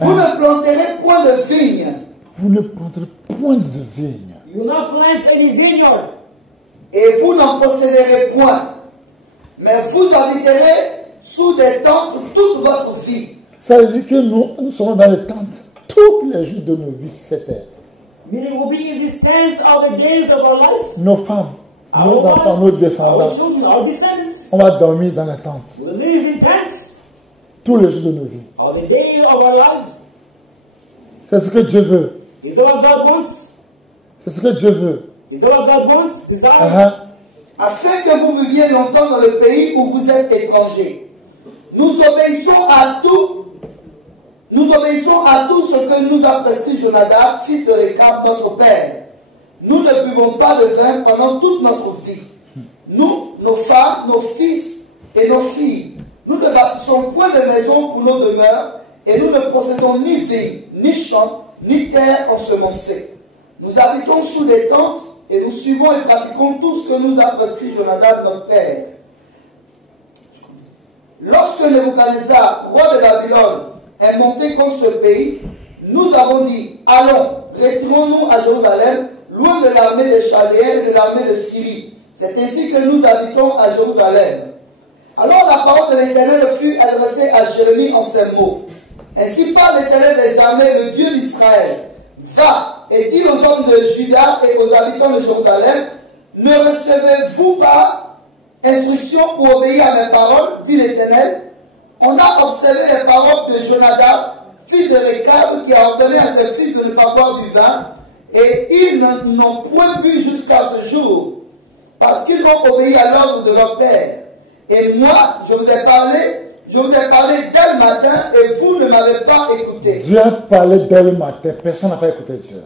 Vous ne planterez point de vigne. Vous ne planterez point de vigne. You will not plant any vineyard. Et vous n'en posséderez point. Mais vous habiterez sous des tentes toute votre vie. Ça veut dire que nous serons dans les tentes tous les jours de nos vies sur cette terre. Meaning we'll be in these tents all the days of our life. Nos femmes, nos enfants, nos descendants. Our children, our descendants. On va dormir dans la tente We'll live in tents tous les jours de nos vies. all the days of our lives. C'est ce que Dieu veut. Is that what God wants? C'est ce que Dieu veut. Is that what God wants? Desires? Afin que vous viviez longtemps dans le pays où vous êtes étrangers. Nous obéissons à tout. Nous obéissons à tout ce que nous a prescrit Jonadab, fils de Récab, notre père. Nous ne buvons pas de vin pendant toute notre vie. Nous, nos femmes, nos fils et nos filles. Nous ne bâtissons point de maison pour nos demeures et nous ne possédons ni vignes, ni champs, ni terre ensemencée. Nous habitons sous des tentes et nous suivons et pratiquons tout ce que nous a prescrit Jonadab, notre père. Lorsque Nebuchadnezzar, roi de Babylone, est monté contre ce pays, nous avons dit, allons, retirons-nous à Jérusalem, loin de l'armée des Chaldéens et de l'armée de Syrie. C'est ainsi que nous habitons à Jérusalem. Alors la parole de l'Éternel fut adressée à Jérémie en ces mots. Ainsi parle l'Éternel des armées, le Dieu d'Israël. Va et dis aux hommes de Juda et aux habitants de Jérusalem, ne recevez-vous pas instruction pour obéir à mes paroles, dit l'Éternel. On a observé les paroles de Jonadab, fils de Récab, qui a ordonné à ses fils de ne pas boire du vin, et ils n'ont point bu jusqu'à ce jour, parce qu'ils ont obéi à l'ordre de leur père. Et moi, je vous ai parlé dès le matin, et vous ne m'avez pas écouté. Dieu a parlé dès le matin, personne n'a pas écouté Dieu.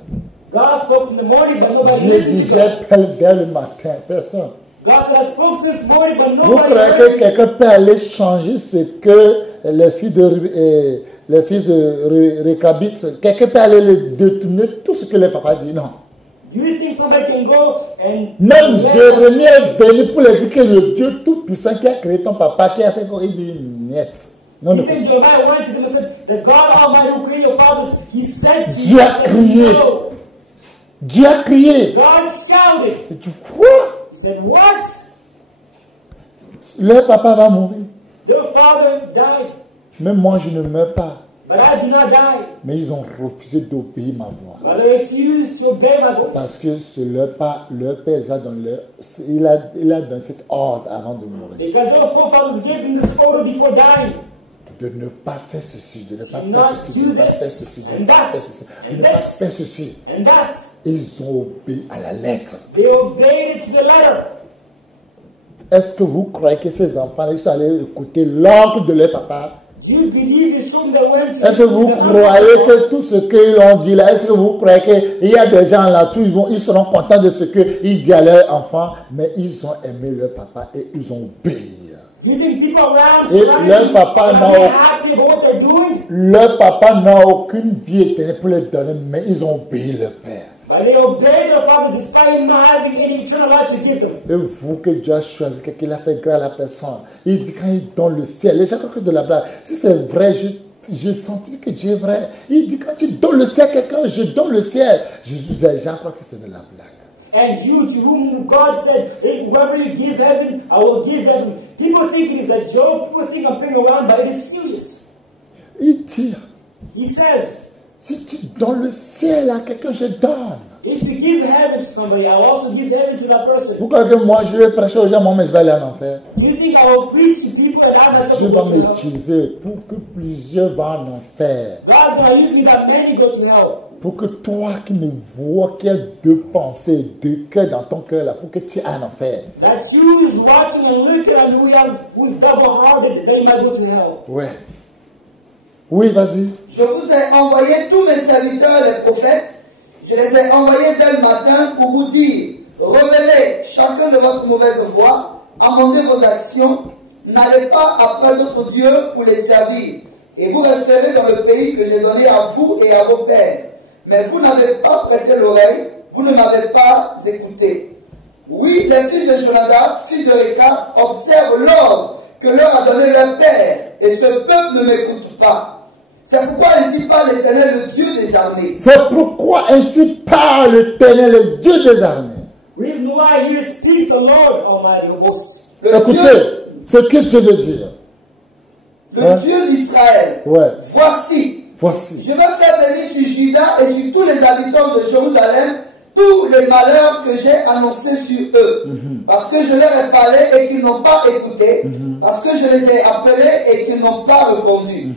God spoke in the morning, but nobody Dieu dit, listened to j'ai him. parlé dès le matin, personne. God said, spoke since morning, but Vous nobody croyez que heard him. quelqu'un peut aller changer ce que les fils de Récabites, quelqu'un peut aller les détourner tout ce que les papas disent? Non. Do you think somebody can go and... Même Jérémie est venu pour leur dire que le Dieu Tout-Puissant qui a créé ton papa, qui a fait quoi, il dit niet. Non, You non. think Jeremiah went to them and said, that God Almighty who created your fathers, He said to Dieu a crié. no. Dieu a crié. God shouted. Et tu crois? He said, what? Le papa va mourir. Your father died, Même moi, je ne meurs pas. but I do not die. Mais ils ont refusé d'obéir ma voix. But I refuse to obey my voice. Parce que c'est leur père, il a donné cet ordre avant de mourir. Because your forefathers gave him this order before dying. De ne pas faire ceci, de ne pas Do faire not ceci, de do ne pas faire this ceci, de and ne pas that faire ceci, de and ne pas this faire ceci. and that. Ils ont obéi à la lettre. They obeyed it to the letter. Est-ce que vous croyez que ces enfants ils sont allés écouter l'ordre de leur papa? Do you believe the children that went to Est-ce que vous the croyez que tout ce qu'ils ont dit là, est-ce que vous croyez qu'il y a des gens là, ils seront contents de ce qu'ils disent à leurs enfants, mais ils ont aimé leur papa et ils ont obéi. Do you think people around Et trying leur to papa be n'a happy about what they're doing? leur papa n'a aucune vie éternelle pour leur donner, mais ils ont obéi leur père. But they obeyed their fathers despite not having any eternal life to give them. Et vous que Dieu a choisi, qu'il a fait grâce à la personne, il dit quand il donne le ciel, les gens croient que de la blague. Si c'est vrai, j'ai senti que Dieu est vrai. Il dit quand tu donnes le ciel à quelqu'un, je donne le ciel. Les gens croient que c'est de la blague. And you to whom God said, hey, whoever you give heaven, I will give heaven. People think it is a joke, people think I'm playing around, but it is serious. Il dit, He says, si tu donnes le ciel à quelqu'un, je donne. if you give heaven to somebody, I will also give heaven to that person. Vous croyez que moi je vais prêcher aux gens, moi mais je vais aller en enfer? You think I will preach to people and I myself Dieu will va go to hell? m'utiliser pour que plusieurs vont en enfer. God's going to use me that many go to hell. Pour que toi qui me vois, qui as deux pensées, deux cœurs dans ton cœur là, pour que tu ailles en enfer. That you is watching and looking at who is double-hearted, then you might go to hell. Ouais. Oui, vas-y. Je vous ai envoyé tous mes serviteurs, les prophètes. Je les ai envoyés dès le matin pour vous dire, Revenez, chacun de votre mauvaise voie, amendez vos actions, n'allez pas après d'autres dieux pour les servir, et vous resterez dans le pays que j'ai donné à vous et à vos pères. Mais vous n'avez pas prêté l'oreille, vous ne m'avez pas écouté. Oui, les fils de Jonadab, fils de Récab, observent l'ordre que leur a donné leur père, et ce peuple ne m'écoute pas. C'est pourquoi ainsi parle l'Éternel, le Dieu des armées. C'est pourquoi ainsi parle l'Éternel, le Dieu des armées. Reason why here speaks the Lord Almighty of hosts. Écoutez ce que Dieu veut dire. Le Dieu d'Israël. Ouais. Voici. Voici. Je vais faire venir sur Juda et sur tous les habitants de Jérusalem tous les malheurs que j'ai annoncés sur eux. Parce que je leur ai parlé et qu'ils n'ont pas écouté. Parce que je les ai appelés et qu'ils n'ont pas répondu.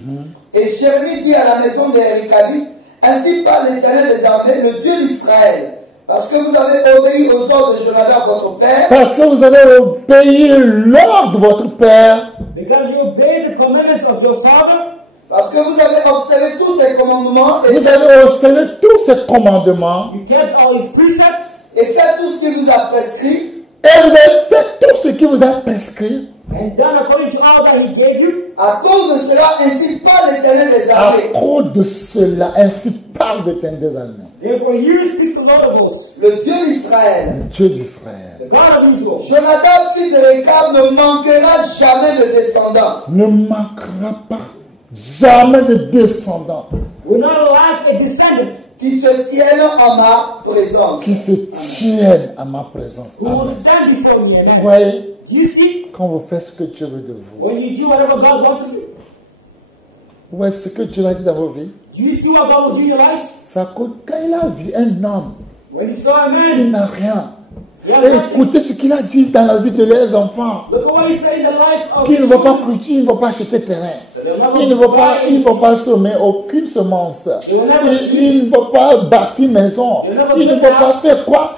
Et Jérémie dit à la maison des Récabites, ainsi parle l'Éternel des armées, le Dieu d'Israël. Parce que vous avez obéi aux ordres de Jonadab, votre père. Parce que vous avez obéi l'ordre de votre père. Because you obeyed the commandments of your father. Parce que vous avez observé tous ces commandements. Vous avez observé tous ces commandements. You kept all his precepts. Et fait tout ce qu'il vous a prescrit. Et vous avez fait tout ce qui vous a prescrit. And done according to all that he gave you. À cause de cela, ainsi parle l'Éternel des armées. À cause de cela, ainsi parle l'Éternel des armées. Therefore here speaks the Lord of hosts. Le Dieu d'Israël. Dieu d'Israël. The God of Israel. Jonadab, fils de Récab, ne manquera jamais de descendants. Ne manquera pas jamais de descendants. Will not lack a descendant. Qui se tiennent en ma présence. Qui se tiennent à ma présence. Who will stand before me. Vous voyez, Do you see? quand vous faites ce que Dieu veut de vous, When you do whatever God wants to do. vous voyez ce que Dieu a dit dans vos vies. Do you see what God will do in your life? Ça coûte quand il a vu un homme, When you saw a il man. n'a rien. He had Et nothing. écoutez ce qu'il a dit dans la vie de leurs enfants. Look at what he said in the life of Qu'il ne his va pas children. cultiver, il ne va pas acheter terrain. They'll never Il ne va buy. pas semer aucune semence. will never Il ne va pas bâtir maison. They'll never Il ne build va pas house. faire quoi.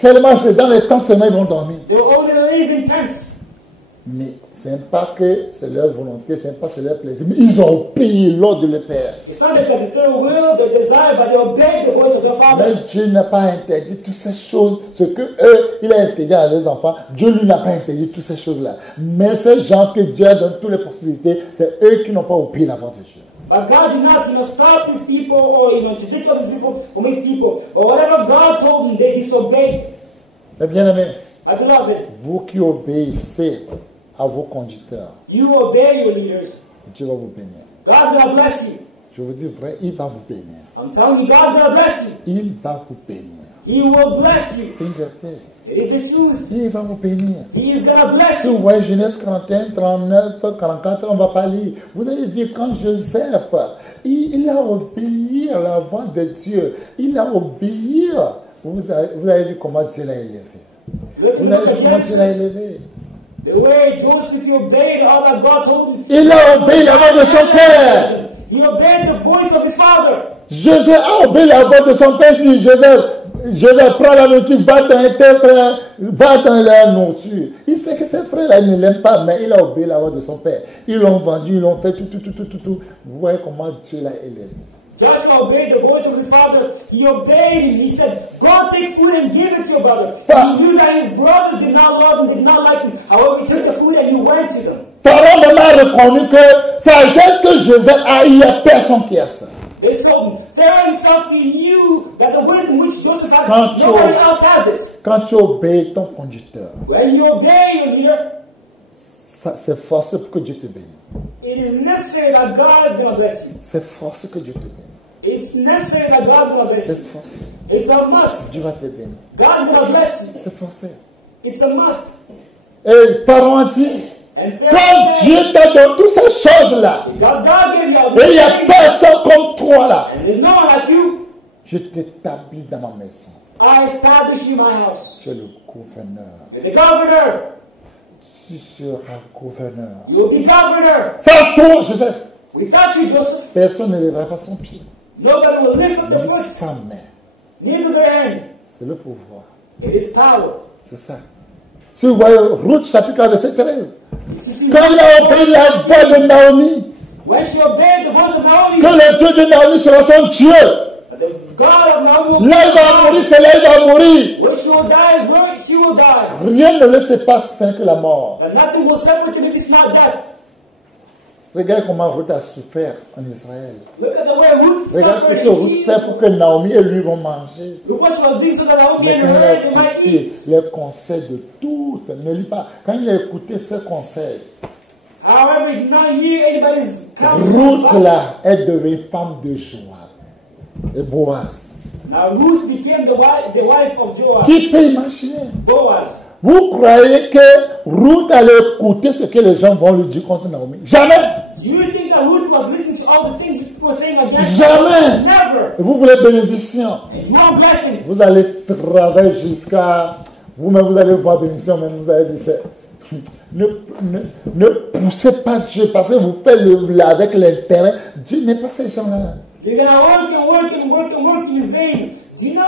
Seulement, c'est dans les tentes seulement ils vont dormir. They'll only live in tents. Mais ce n'est pas que c'est leur volonté, ce n'est pas c'est leur plaisir. Mais ils ont obéi l'ordre de leur père. It's not because it's their will, their desire, but they obey the voice of their father. Mais Dieu n'a pas interdit toutes ces choses. Ce que eux, il a interdit à leurs enfants, Dieu lui n'a pas interdit toutes ces choses-là. Mais ces gens que Dieu a donné toutes les possibilités, c'est eux qui n'ont pas obéi la voix de Dieu. But God did not, stop these people or, to discipline these people or make people. But whatever God told them, they disobeyed. Mais bien aimé, My beloved, vous qui obéissez à vos conducteurs, you obey your leaders. Dieu va vous bénir. God's gonna bless you. Je vous dis vrai, il va vous bénir. I'm telling you, God's gonna bless you. Il va vous bénir. He will bless you. C'est une vérité. It is the truth. Il va vous bénir. He is gonna bless Si vous you. voyez Genèse 41, 39, 44, on ne va pas lire. Vous avez vu quand Joseph, il a obéi à la voix de Dieu. Il a obéi. Vous avez vu comment Dieu l'a élevé. Vous avez vu comment Dieu l'a élevé. The way Joseph obeyed all that God told him. Il a obéi la voix de son père. He obeyed the voice of his father. Joseph a obéi la voix de son père. Il dit, Joseph, prends la nourriture, va dans tes frères, va dans la nourriture. Il sait que ses frères-là ne l'aiment pas, mais il a obéi la voix de son père. Ils l'ont vendu, ils l'ont fait tout. Vous voyez comment Dieu l'a élevé. Joshua obeyed the voice of his father. He obeyed him. He said, go take food and give it to your brother. He knew that his brothers did not love him, did not like him. However, he took the food and he went to them. Pharaon même a reconnu que sa geste que Joseph a, il n'y a personne qui a ça. They told him, Pharaoh himself, he knew that the wisdom which Joseph had, Quand nobody else has it. Quand tu obéis ton conducteur, When you obey your leader, c'est forcé pour que Dieu te bénisse. it is necessary that God is going to bless you. C'est forcé que Dieu te bénisse. It's necessary that God is going to bless C'est you. forcé. It's a must. Dieu va te bénir. God is going to bless you. C'est forcé. It's a must. Et Pharaon a dit, And quand Pharaoh Dieu said, t'a donné toutes ces choses-là, God gave you all et il n'y a these things, personne comme toi là, and there's no one like you. je t'établis dans ma maison. I establish you my house. Tu es le gouverneur. You're the governor. Tu seras gouverneur. You'll be governor. Sans toi, Joseph, Without you, Joseph, personne ne lèvera pas son pied. nobody will lift up their Ni foot, sa main. neither their hand. C'est le pouvoir. It is power. C'est ça. Si vous voyez Ruth chapitre 4, verset 13, quand il a obéi la voix de Naomi, When she obeyed the voice of Naomi, que le Dieu de Naomi sera son Dieu, the Là, il va mourir, c'est là, il va mourir. When she will die is where she will die. Rien ne le sépare sain que la mort. And nothing will separate them if it's not death. Regarde comment Ruth a souffert en Israël. Look at the way Ruth Regarde ce suffered que in Ruth Egypt. fait pour que Naomi et lui vont manger. Look what was this so that Naomi Mais and quand il her a they might écouté eat. les conseils de toutes, ne lis pas, quand il a écouté ces conseils, However, he did not hear anybody's Ruth counsel. là est devenue femme de Joab et Boaz. Now Ruth became the wife of Joab. Qui peut imaginer? Boaz. Vous croyez que Ruth allait écouter ce que les gens vont lui dire contre Naomi? Jamais! Do you think that Ruth was listening to all the things people were saying against Jamais! her? Never. Et vous voulez bénédiction? And no blessing. Vous allez travailler jusqu'à... Vous-même, vous allez voir bénédiction, même vous allez dire... Ne poussez pas Dieu parce que vous faites avec l'intérêt. Dieu n'est pas ces gens-là. You're going to work in vain. Do you know,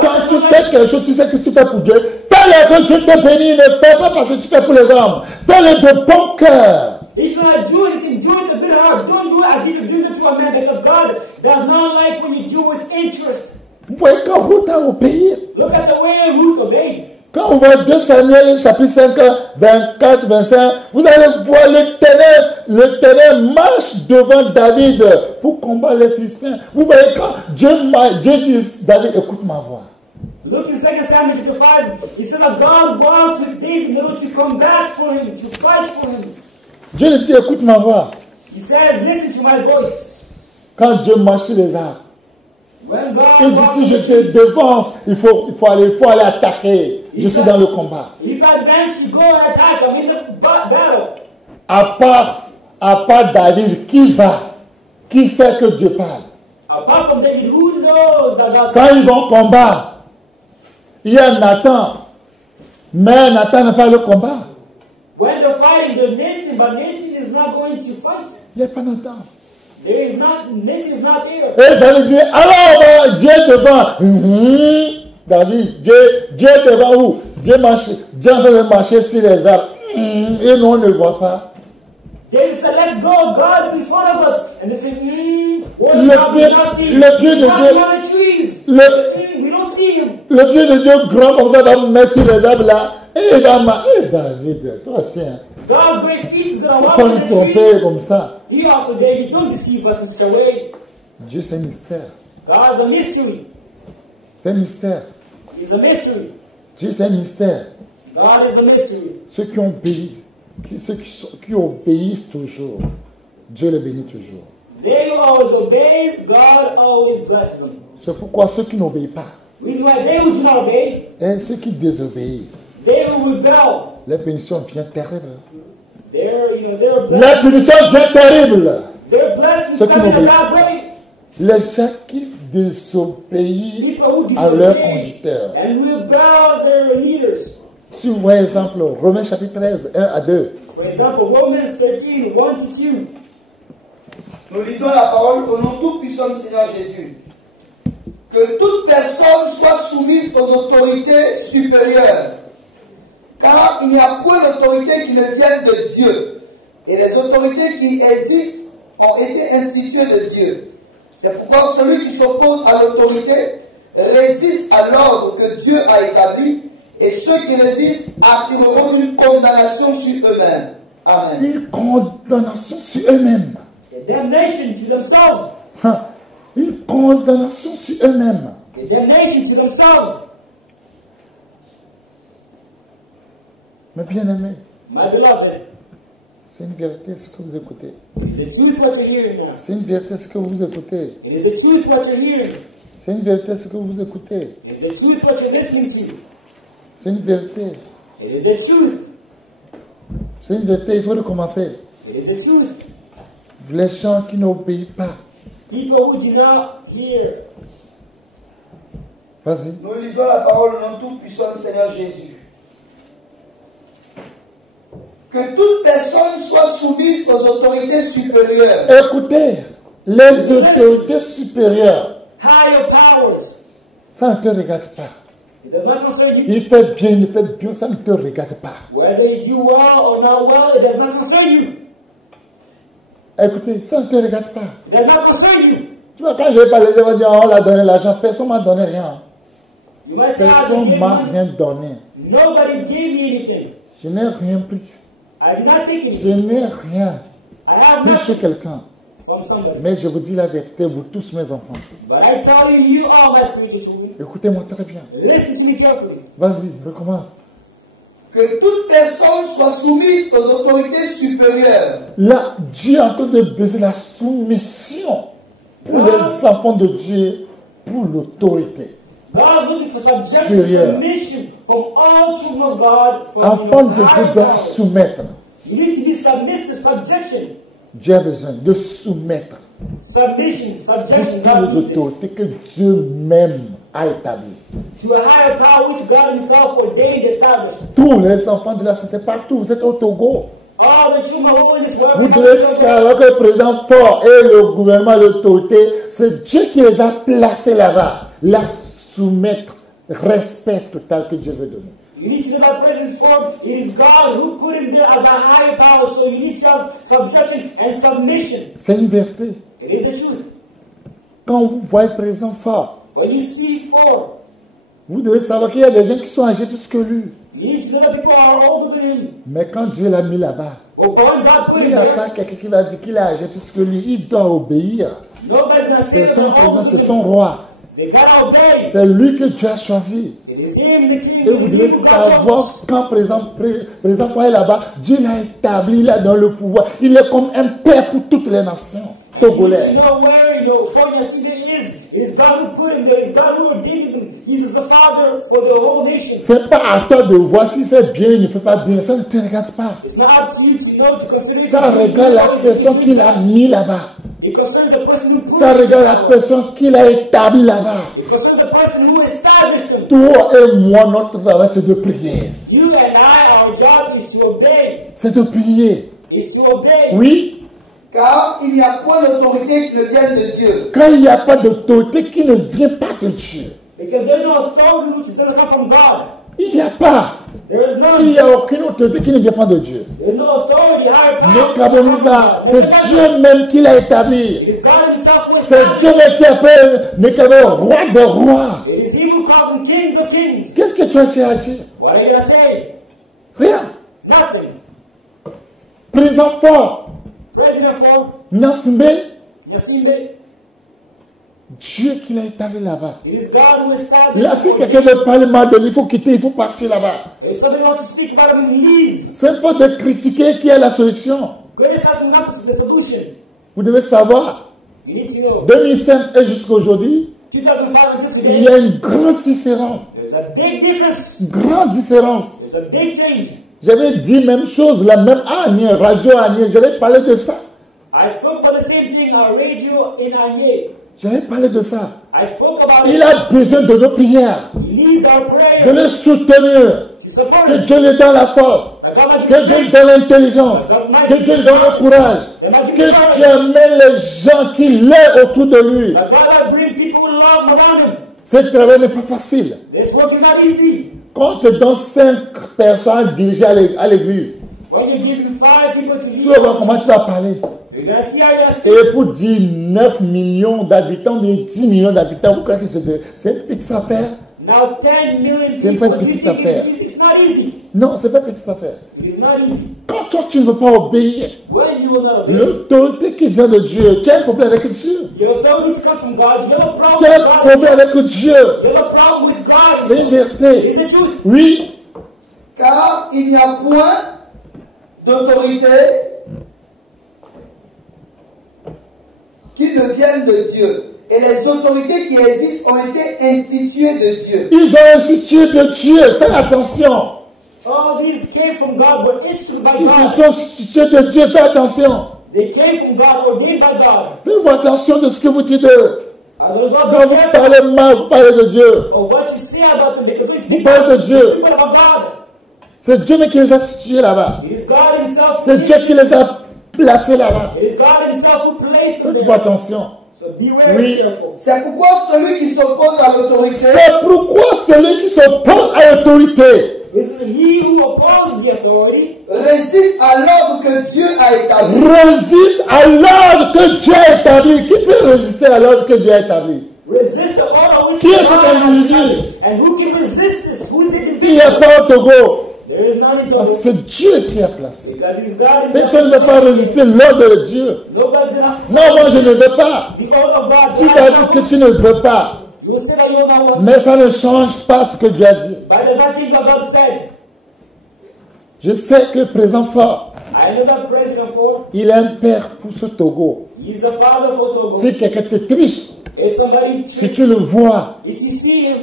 Quand tu fais quelque chose, tu sais que tu fais pour Dieu. Fais-le que Dieu te bénisse. Ne fais pas parce que tu fais pour les hommes. Fais-le de bon cœur. If you want to do anything, do it with a good heart. Don't do it as if you do this to a man because God does not like when you do with interest. Vous voyez quand Ruth a obéi. Look at the way Ruth obeyed. Quand on voit 2 Samuel chapitre 5, 24, 25, vous allez voir l'Éternel marche devant David pour combattre les Philistins. Vous voyez quand Dieu dit, David, écoute ma voix. Look in 2 Samuel chapter 5, it says that God walks with David in order to combat for him, to fight for him. Dieu lui dit, écoute ma voix. He says, listen to my voice. Quand Dieu marche sur les arbres, When God il dit, si je te devance, il faut aller attaquer. Je suis dans le combat. If I advance, you go and attack. I'm in the battle. À part David, qui va? Qui sait que Dieu parle? Apart from David, who knows that God... Quand ils vont combattre, il y a Nathan. Mais Nathan n'a pas le combat. When they're fighting, there's Nathan, but Nathan is not going to fight. Il n'y a pas Nathan. Nathan is not there. Et David dit, alors Dieu est devant. David, Dieu est devant où? Dieu est en train de marcher sur les arbres. Et nous, on ne voit pas. David said, let's go. God is in front of us. And they said, le pied de Dieu, we don't see him. Le pied de Dieu grand comme ça va me mettre sur les arbres là. Et il va David, toi aussi. Hein. God's great feet is going to Faut pas nous tromper comme ça. He also, David, don't deceive us in such a way. Dieu, c'est un mystère. God's a mystery. C'est un mystère. He's a mystery. Dieu, c'est un mystère. God is a mystery. Ceux qui ont obéi, qui obéissent toujours, Dieu les bénit toujours. They who always obey, God always blesses them. C'est pourquoi ceux qui n'obéissent pas, Reason why they who do not obey, et ceux qui désobéissent, they who rebel, la punition vient terrible. their La punition vient terrible. blessings Ceux qui come in a n'obéissent. bad way. Les gens qui désobéissent People who à leur disobey conducteur. and rebel their leaders. Si vous voyez exemple, Romains chapitre 13, 1 à 2. For example, Romans 13, 1 to 2. Nous lisons la parole au nom tout-puissant du Seigneur Jésus. Que toute personne soit soumise aux autorités supérieures. Car il n'y a point d'autorité qui ne vienne de Dieu. Et les autorités qui existent ont été instituées de Dieu. C'est pourquoi celui qui s'oppose à l'autorité résiste à l'ordre que Dieu a établi. Et ceux qui résistent attireront une condamnation sur eux-mêmes. Amen. Une condamnation sur eux-mêmes. The damnation to themselves. Une condamnation sur eux-mêmes. The damnation to themselves. Mais bien aimé, My beloved, c'est une vérité ce que vous écoutez. it is the truth what you're hearing now. C'est une vérité ce que vous écoutez. It is the truth what you're hearing. C'est une vérité ce que vous écoutez. It is the truth what you're listening to. C'est une vérité. It is the truth. C'est une vérité, il faut recommencer. It is the truth. Les gens qui n'obéissent pas. People who do not hear. Vas-y. Nous lisons la parole au nom tout-puissant du Seigneur Jésus. Que toute personne soit soumise aux autorités supérieures. Écoutez, les autorités supérieures, Higher powers. ça ne te regarde pas. It does not concern you. Il fait bien, ça ne te regarde pas. Whether you do well or not well, it does not concern you. Écoutez, ça ne te regarde pas. It does not concern you. Tu vois, quand je vais parler, je vais dire, on l'a donné l'argent. Personne ne m'a donné rien. Personne ne m'a rien donné. Nobody gave me anything. Je n'ai rien pris. I did not take anything. Je n'ai rien I have pris chez nothing quelqu'un. from somebody. Mais je vous dis la vérité, vous tous mes enfants. But I tell you, you all my sweet children. Écoutez-moi très bien. Listen to me carefully. Vas-y, recommence. Que toute personne soit soumise aux autorités supérieures. Là, Dieu est en train de baiser la soumission pour les enfants de Dieu, pour l'autorité. God looking for submission from all children of God. Enfant de Dieu doit soumettre. You need to be submissive, subjection. Dieu a besoin de soumettre Submission, subjection. toutes les autorités que Dieu même a établies. To a higher power which God Himself ordained and established. Tous les enfants de la cité, partout, vous êtes au Togo. All the children who in this world. Vous devez savoir que le président fort et le gouvernement, l'autorité, c'est Dieu qui les a placés là-bas. La soumettre, respect total que Dieu veut donner. You need to know that present form. It is God who put him there as a higher power. So you need to have subjection and submission. C'est une vérité. It is the truth. Quand vous voyez le président fort, When you see form, vous devez savoir qu'il y a des gens qui sont âgés plus que lui. you need to know that people are older than him. Mais quand Dieu l'a mis là-bas, Well, when God put il him n'y a there, pas quelqu'un qui va dire qu'il est âgé plus que lui. Il doit obéir. nobody's going to say C'est that son they're président, older c'est than son him. roi. They gotta obey. C'est lui que Dieu a choisi. It is him, the king. Et vous devez savoir, quand président toi est là-bas, Dieu l'a établi là dans le pouvoir. Il est comme un père pour toutes les nations togolaises. You know where, it is God who put him there. It's God who ordained him. He's the father for the whole nation. C'est pas à toi de voir s'il fait bien, il ne fait pas bien. Ça ne te regarde pas. It's not up to you to know to consider. Ça regarde la personne qui l'a mis là-bas. It concerns the person who put Ça him regarde la there. personne qui l'a établi là-bas. It concerns the person who established him. Toi et moi, notre travail, c'est de prier. You and I, our job is to obey. C'est de prier. It's to obey. Oui, Car il n'y a point d'autorité qui ne vienne de Dieu. quand il n'y a pas d'autorité qui ne vient pas de Dieu. Because there's no authority which is going to come from God. Il n'y a pas. There is Il n'y none. a aucune autorité qui ne vient pas de Dieu. There's no authority, higher power. Ne cabons ça. C'est Dieu même qui l'a établi. It's God Himself who C'est Dieu established. même qui appelle Nekabé roi des rois. It is He who calls them kings of kings. Qu'est-ce que tu as à dire? What are you going to say? Rien. Nothing. Présent fort. President for Nasimbe, Nyasimbe. Dieu qui l'a établi là-bas. It is God who established. Là, si quelqu'un veut parler mal de lui, il faut quitter, il faut partir là-bas. If somebody wants to speak about him, leave. C'est pas de critiquer qui est la solution. Grace has not the solution. Vous devez savoir, You need to know. 2005 et jusqu'à aujourd'hui, 2005 until il y today, a une grande différence. there's a big difference. Grande différence. There's a big change. J'avais dit même chose, la même année, radio année, j'avais parlé de ça. I spoke about the same thing on radio in Anye. J'avais parlé de ça. I spoke about Il it. a besoin de nos prières, He needs our de prayer. le soutenir, To support que him. Dieu lui donne la force, que Dieu lui donne l'intelligence, que Dieu lui donne le courage, que Dieu amène les gens qui l'aiment autour de lui. But God will bring people with love around him. Ce travail n'est pas facile. This work is not easy. Quand on te donne 5 personnes dirigées à l'église, When you give him 5 people to tu lead, vas voir comment tu vas parler. you're going to see how you have to. Et pour dire 9 millions d'habitants, mais 10 millions d'habitants, vous croyez que c'est une petite affaire? Now 10 million C'est people, pas une you petite think affaire. it's not easy. Non, c'est pas une petite affaire. It is not easy. Quand toi, tu ne veux pas obéir, When you will not obey, l'autorité qui vient de Dieu, tu as un problème avec Dieu. your authorities come from God. You have a problem Tu as with un God. problème avec Dieu. You have a problem with God. C'est une vérité. It's the truth. Oui, Car il n'y a point d'autorité qui ne viennent de Dieu. Et les autorités qui existent ont été instituées de Dieu. ils ont institué de Dieu. Fais attention. All these came from God, were instituted by Ils se God. sont institués de Dieu. Fais attention. They came from God, ordained by God. Faites attention de ce que vous dites d'eux. As a result, Quand vous parlez mal, vous parlez de Dieu. of what you say about them, because Vous parlez de Dieu. people about God. C'est Dieu qui les a situés là-bas. It is God Himself. C'est Dieu qui les a placés là-bas. It is God Himself who placed them Faites there. attention. So beware Oui. careful. C'est pourquoi celui qui s'oppose à l'autorité C'est pourquoi celui qui s'oppose à l'autorité, He who opposes the authority résiste à l'ordre que Dieu a établi. Résiste à l'ordre que Dieu a établi. Qui peut résister à l'ordre que Dieu a établi? Resist the order which Qui est God cet has individu? established. And who can resist this? Who is it? Il n'y a pas au Togo. There is none in Parce Togo. que c'est Dieu qui a placé. Because it's God. Personne ne va pas résister l'ordre de Dieu. Nobody's gonna. Non, moi je ne veux pas. The order of God. Tu as dit que tu ne veux pas. You will say that you don't know what. Mais ça ne change pas ce que Dieu a dit. But does not change what God said. Je sais que le président Fort, I know that President Ford. il est un père pour ce Togo. He's a father for Togo. Si quelqu'un te triche, If somebody, si tu le vois, if you see him,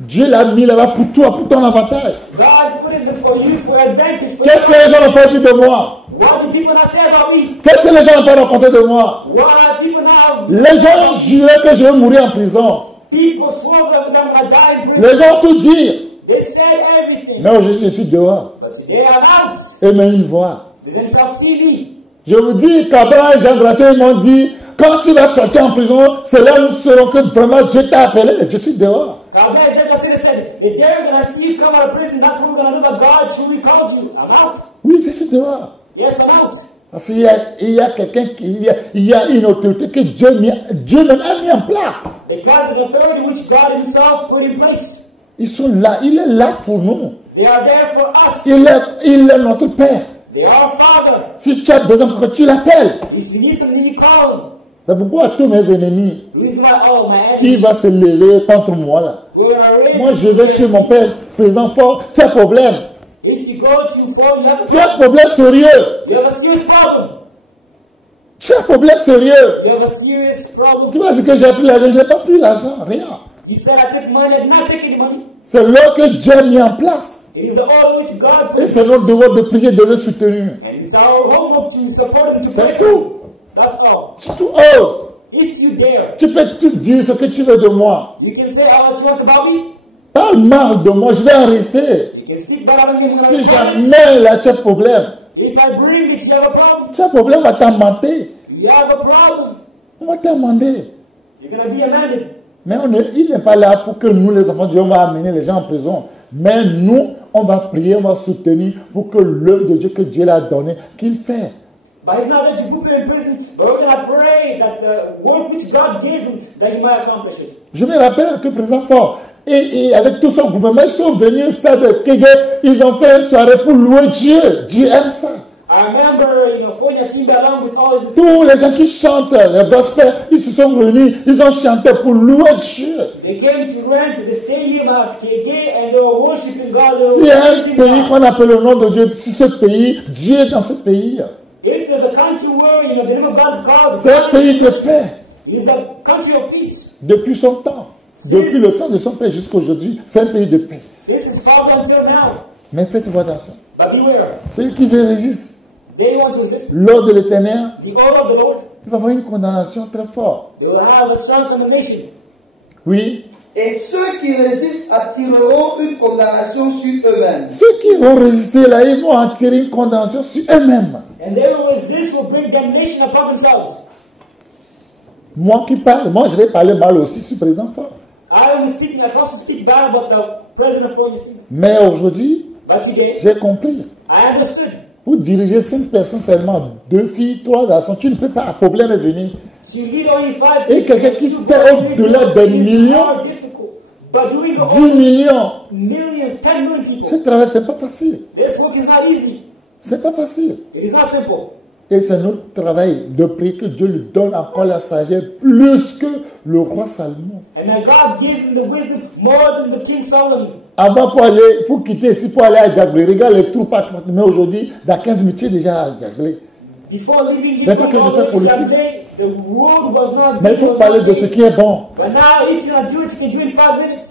Dieu l'a mis là-bas pour toi, pour ton avantage. God put it for you for advantage. For Qu'est-ce que les gens n'ont pas dit de moi? What do people not say about me? Qu'est-ce que les gens n'ont pas raconté de moi? What are people now? Les gens juraient que je vais mourir en prison. People swore that I'm gonna die in prison. Les gens ont tout dit. They said everything. Mais aujourd'hui, je suis dehors. But today I'm out. Et même ils voient. They didn't come see me. Je vous dis qu'Abraham et Jean Gracieux ils m'ont dit, quand tu vas sortir en prison, c'est là où nous saurons que vraiment Dieu t'a appelé. Je suis dehors. God said, if they're gonna see you come out of prison, that's what we're gonna know that God truly called you. I'm out. Oui, je suis dehors. Yes, I'm out. Parce qu'il y a quelqu'un, il y a une autorité que Dieu même a mis en place. Because there's an authority which God Himself put in place. Ils sont là, il est là pour nous. They are there for us. Il est notre Père. They are Father. Si tu as besoin que tu l'appelles, If you need something, you call Him. c'est pourquoi tous mes ennemis, The reason why, oh man, qui va se lever contre moi là? we're gonna raise. Moi je vais chez mon Père, président Fort, tu as un problème. If you go to Ford, you have Tu as un problème sérieux. You have a serious problem. Tu as un problème sérieux. You have a serious problem. Tu m'as dit que j'ai pris l'argent, je n'ai pas pris l'argent, rien. You said I took money, I did not take any money. C'est l'ordre que Dieu a mis en place. It is the order which God put. Et c'est notre devoir de prier, de le soutenir. And it's our homework to support and to C'est pray. tout. That's all. Si tu oses, If you dare, tu peux tout dire ce que tu veux de moi. you can say how much you want about me. Parle mal de moi, je vais en rester. You can speak bad about me when Si I'm jamais là tu as un problème, If I bring it, you have a problem. tu as un problème, on va t'amender. You have a problem. On va t'amender. You're going to be amended. Mais il n'est pas là pour que nous, les enfants de Dieu, on va amener les gens en prison. Mais nous, on va prier, on va soutenir pour que l'œuvre de Dieu que Dieu l'a donnée, qu'il fait. But it's not that you put him in prison, but we're going to pray that the work which God gave him, that he might accomplish it. Je me rappelle que président Fort, et avec tout son gouvernement, ils sont venus au stade de Kégué, ils ont fait une soirée pour louer Dieu. Dieu aime ça. I remember, Fonia Simba along with all his... Tous les gens qui chantent le gospel, ils se sont réunis, ils ont chanté pour louer Dieu. They came to rent to the stadium at Kege and they were worshiping God. S'il y a un pays qu'on appelle le nom de Dieu, si ce pays, Dieu est dans ce pays. If there's a country where the name of God is called, C'est un pays de paix. it is a country of peace. Depuis son temps, depuis le temps de son père jusqu'à aujourd'hui, c'est un pays de paix. This is called until now. Mais faites-vous attention. But beware. Celui qui veut résister They want to resist l'ordre de l'Éternel, the order of the Lord. il va avoir une condamnation très forte. They will have a strong condemnation. Oui. Et ceux qui résistent attireront une condamnation sur eux-mêmes. Ceux qui vont résister là, ils vont en tirer une condamnation sur eux-mêmes. And they will resist, will bring damnation upon themselves. Moi qui parle, moi je vais parler mal aussi sur le président Fort. I am speaking, I can't speak bad about the president of Fonia Simba. Mais aujourd'hui, But today, j'ai compris. I understood. Pour diriger 5 personnes seulement, 2 filles, 3 garçons, tu ne peux pas, un problème est venu. You lead only 5 Et quelqu'un qui fait au-delà des millions, 10 millions, millions, 10 million ce people. travail, c'est pas facile. This work is not easy. C'est pas facile. It is not simple. Et c'est notre travail de prier que Dieu lui donne encore la sagesse plus que le roi Salomon. And then God gives him the wisdom more than the King Solomon. Avant pour quitter ici, pour aller à Djaglé, regarde les troupes à 30 mais aujourd'hui, dans 15 minutes, tu es déjà à Djaglé. Before leaving, C'est pas que je fais politique. the road was not. Mais il faut parler de ce qui est bon. But now, if you not do it, you can do it in 5 minutes.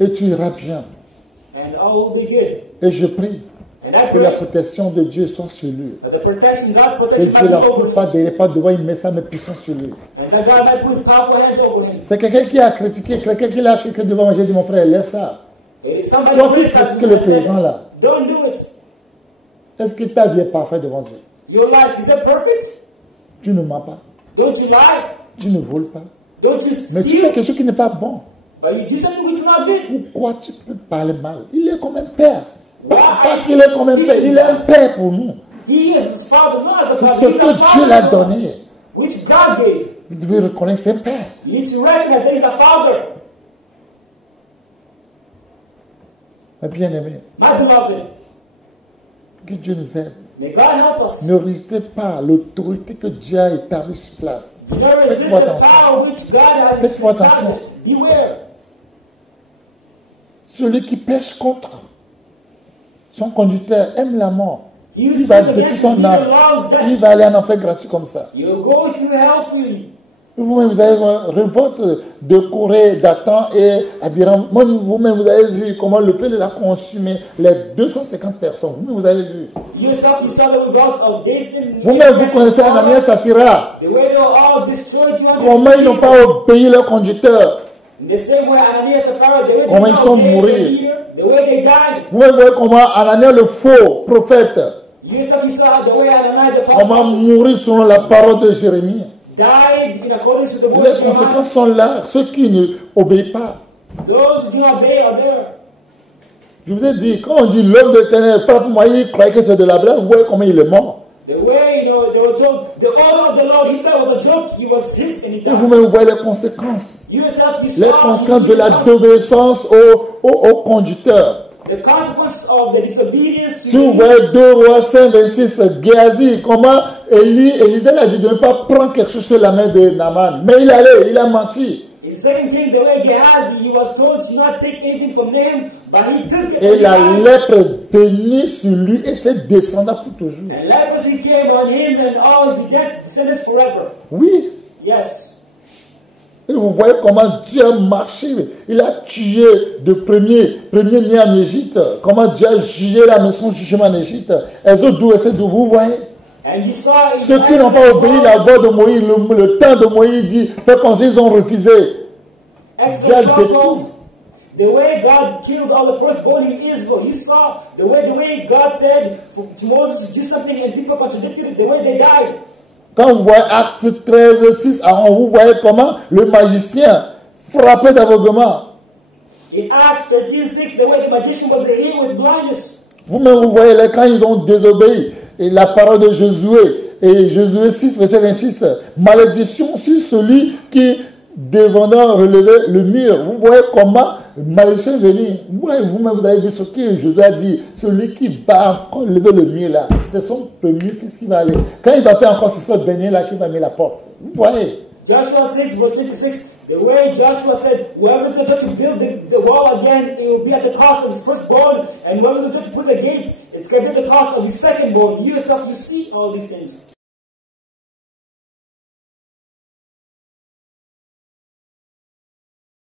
Et tu iras bien. And all will be good. Et je prie And I que la pray protection de Dieu soit sur lui. that the protection, God's Et protection, Dieu ne la might be over trouve him. pas derrière, pas devant, il met ça, mais puissant sur lui. And that God might put his powerful hands over him. C'est quelqu'un qui a critiqué, quelqu'un qui l'a critiqué devant moi. J'ai dit, mon frère, laisse ça. If somebody Toi qui criticizes critiques you, le I said, président là, don't do it. est-ce que ta vie est parfaite devant Dieu? Your life, is it perfect? Tu ne mens pas, Don't you lie? tu ne voles pas. Don't you Mais tu fais steal? quelque chose qui n'est pas bon. But you do something which is not good. Pourquoi tu peux parler mal? Il est comme un père. Parce qu'il est comme un père. Il est un père pour nous. He is his father, not as a C'est ce father. que Dieu l'a donné. Which God gave. Vous devez reconnaître ses pères. You need to recognize that he's a father. Mais bien aimé, My beloved, que Dieu nous aide. may God help us. Ne résistez pas à l'autorité que Dieu a établie sur place. You never resist Faites-moi the attention. power which God has Faites-moi attention. established. Beware. Celui qui pêche contre son conducteur aime la mort. You Il va sin de against tout son him, âme. he loves death. Il va aller en enfer gratuit comme ça. You'll go to hell freely. Vous-même, vous avez une révolte de Corée, Dathan et Abiram. Vous-même, vous avez vu comment le feu les a consumé les 250 personnes. Vous-même, vous avez vu. Yourself, you saw the results of Dathan. Vous-même, vous connaissez Ananias et Saphira. The way they were all destroyed. Comment ils n'ont pas obéi leur conducteur. The same way Ananias and Sapphira, the way Comment they ils sont now morts. the way they died. Vous-même, vous voyez comment Ananias, le faux prophète, Yourself, you saw the way Ananias the comment prophet mourir selon la parole de Jérémie. died in accordance to the word Les of Jeremiah. conséquences sont là. Ceux qui ne obéissent pas. Those who do not obey are there. Je vous ai dit, quand on dit l'homme de l'éternel, frappe-moi, il croyait que tu es de la blague, vous voyez comment il est mort. The way, they were told, the order of the Lord, he thought it was a joke, he was hit and he Et died. vous-même, vous voyez les conséquences. Yourself, you Les saw, conséquences you de see la the désobéissance au conducteur. The consequence of the disobedience to Si vous the voyez 2 Rois 5, 26, Géasi, comment Élisée a dit de ne pas prendre quelque chose sur la main de Naaman. Mais il allait, il a menti. in second king, the way Gehazi, he was told to not take anything from them, but he took it. Et la lèpre est venue sur lui et s'est descendue pour toujours. And leprosy came on him and all his descendants forever. Oui. Yes. Et vous voyez comment Dieu a marché. Il a tué de premier-né en Égypte. Comment Dieu a jugé la maison jugement en Égypte. Vous voyez. And he saw Ceux qui n'ont pas obéi la voix de Moïse, le temps de Moïse dit, fait comme s'ils ont refusé. Dieu a détruit. the way God killed all the firstborn in Israel. You saw the way God said to Moses to do something and people contradicted it, the way they died. Quand vous voyez Acte 13, 6 à 11, vous voyez comment le magicien frappait d'aveuglement. In Acts 13:6, the way the magician was healed with blindness. Vous-même, vous voyez là, quand ils ont désobéi, et la parole de Josué, et Josué 6, verset 26, malédiction sur celui qui devant relever le mur. Vous voyez comment malédiction est venu. Vous-même, vous avez vu ce que Josué a dit. Celui qui va encore lever le mur là, c'est son premier fils qui va aller. Quand il va faire encore, c'est ce dernier là qui va mettre la porte. Vous voyez. Joshua 6, verse 56, the way Joshua said, whoever's going to build the wall again, it will be at the cost of his firstborn, and whoever's going to put the gates, it's going to be at the cost of his secondborn. You yourself, you see all these things.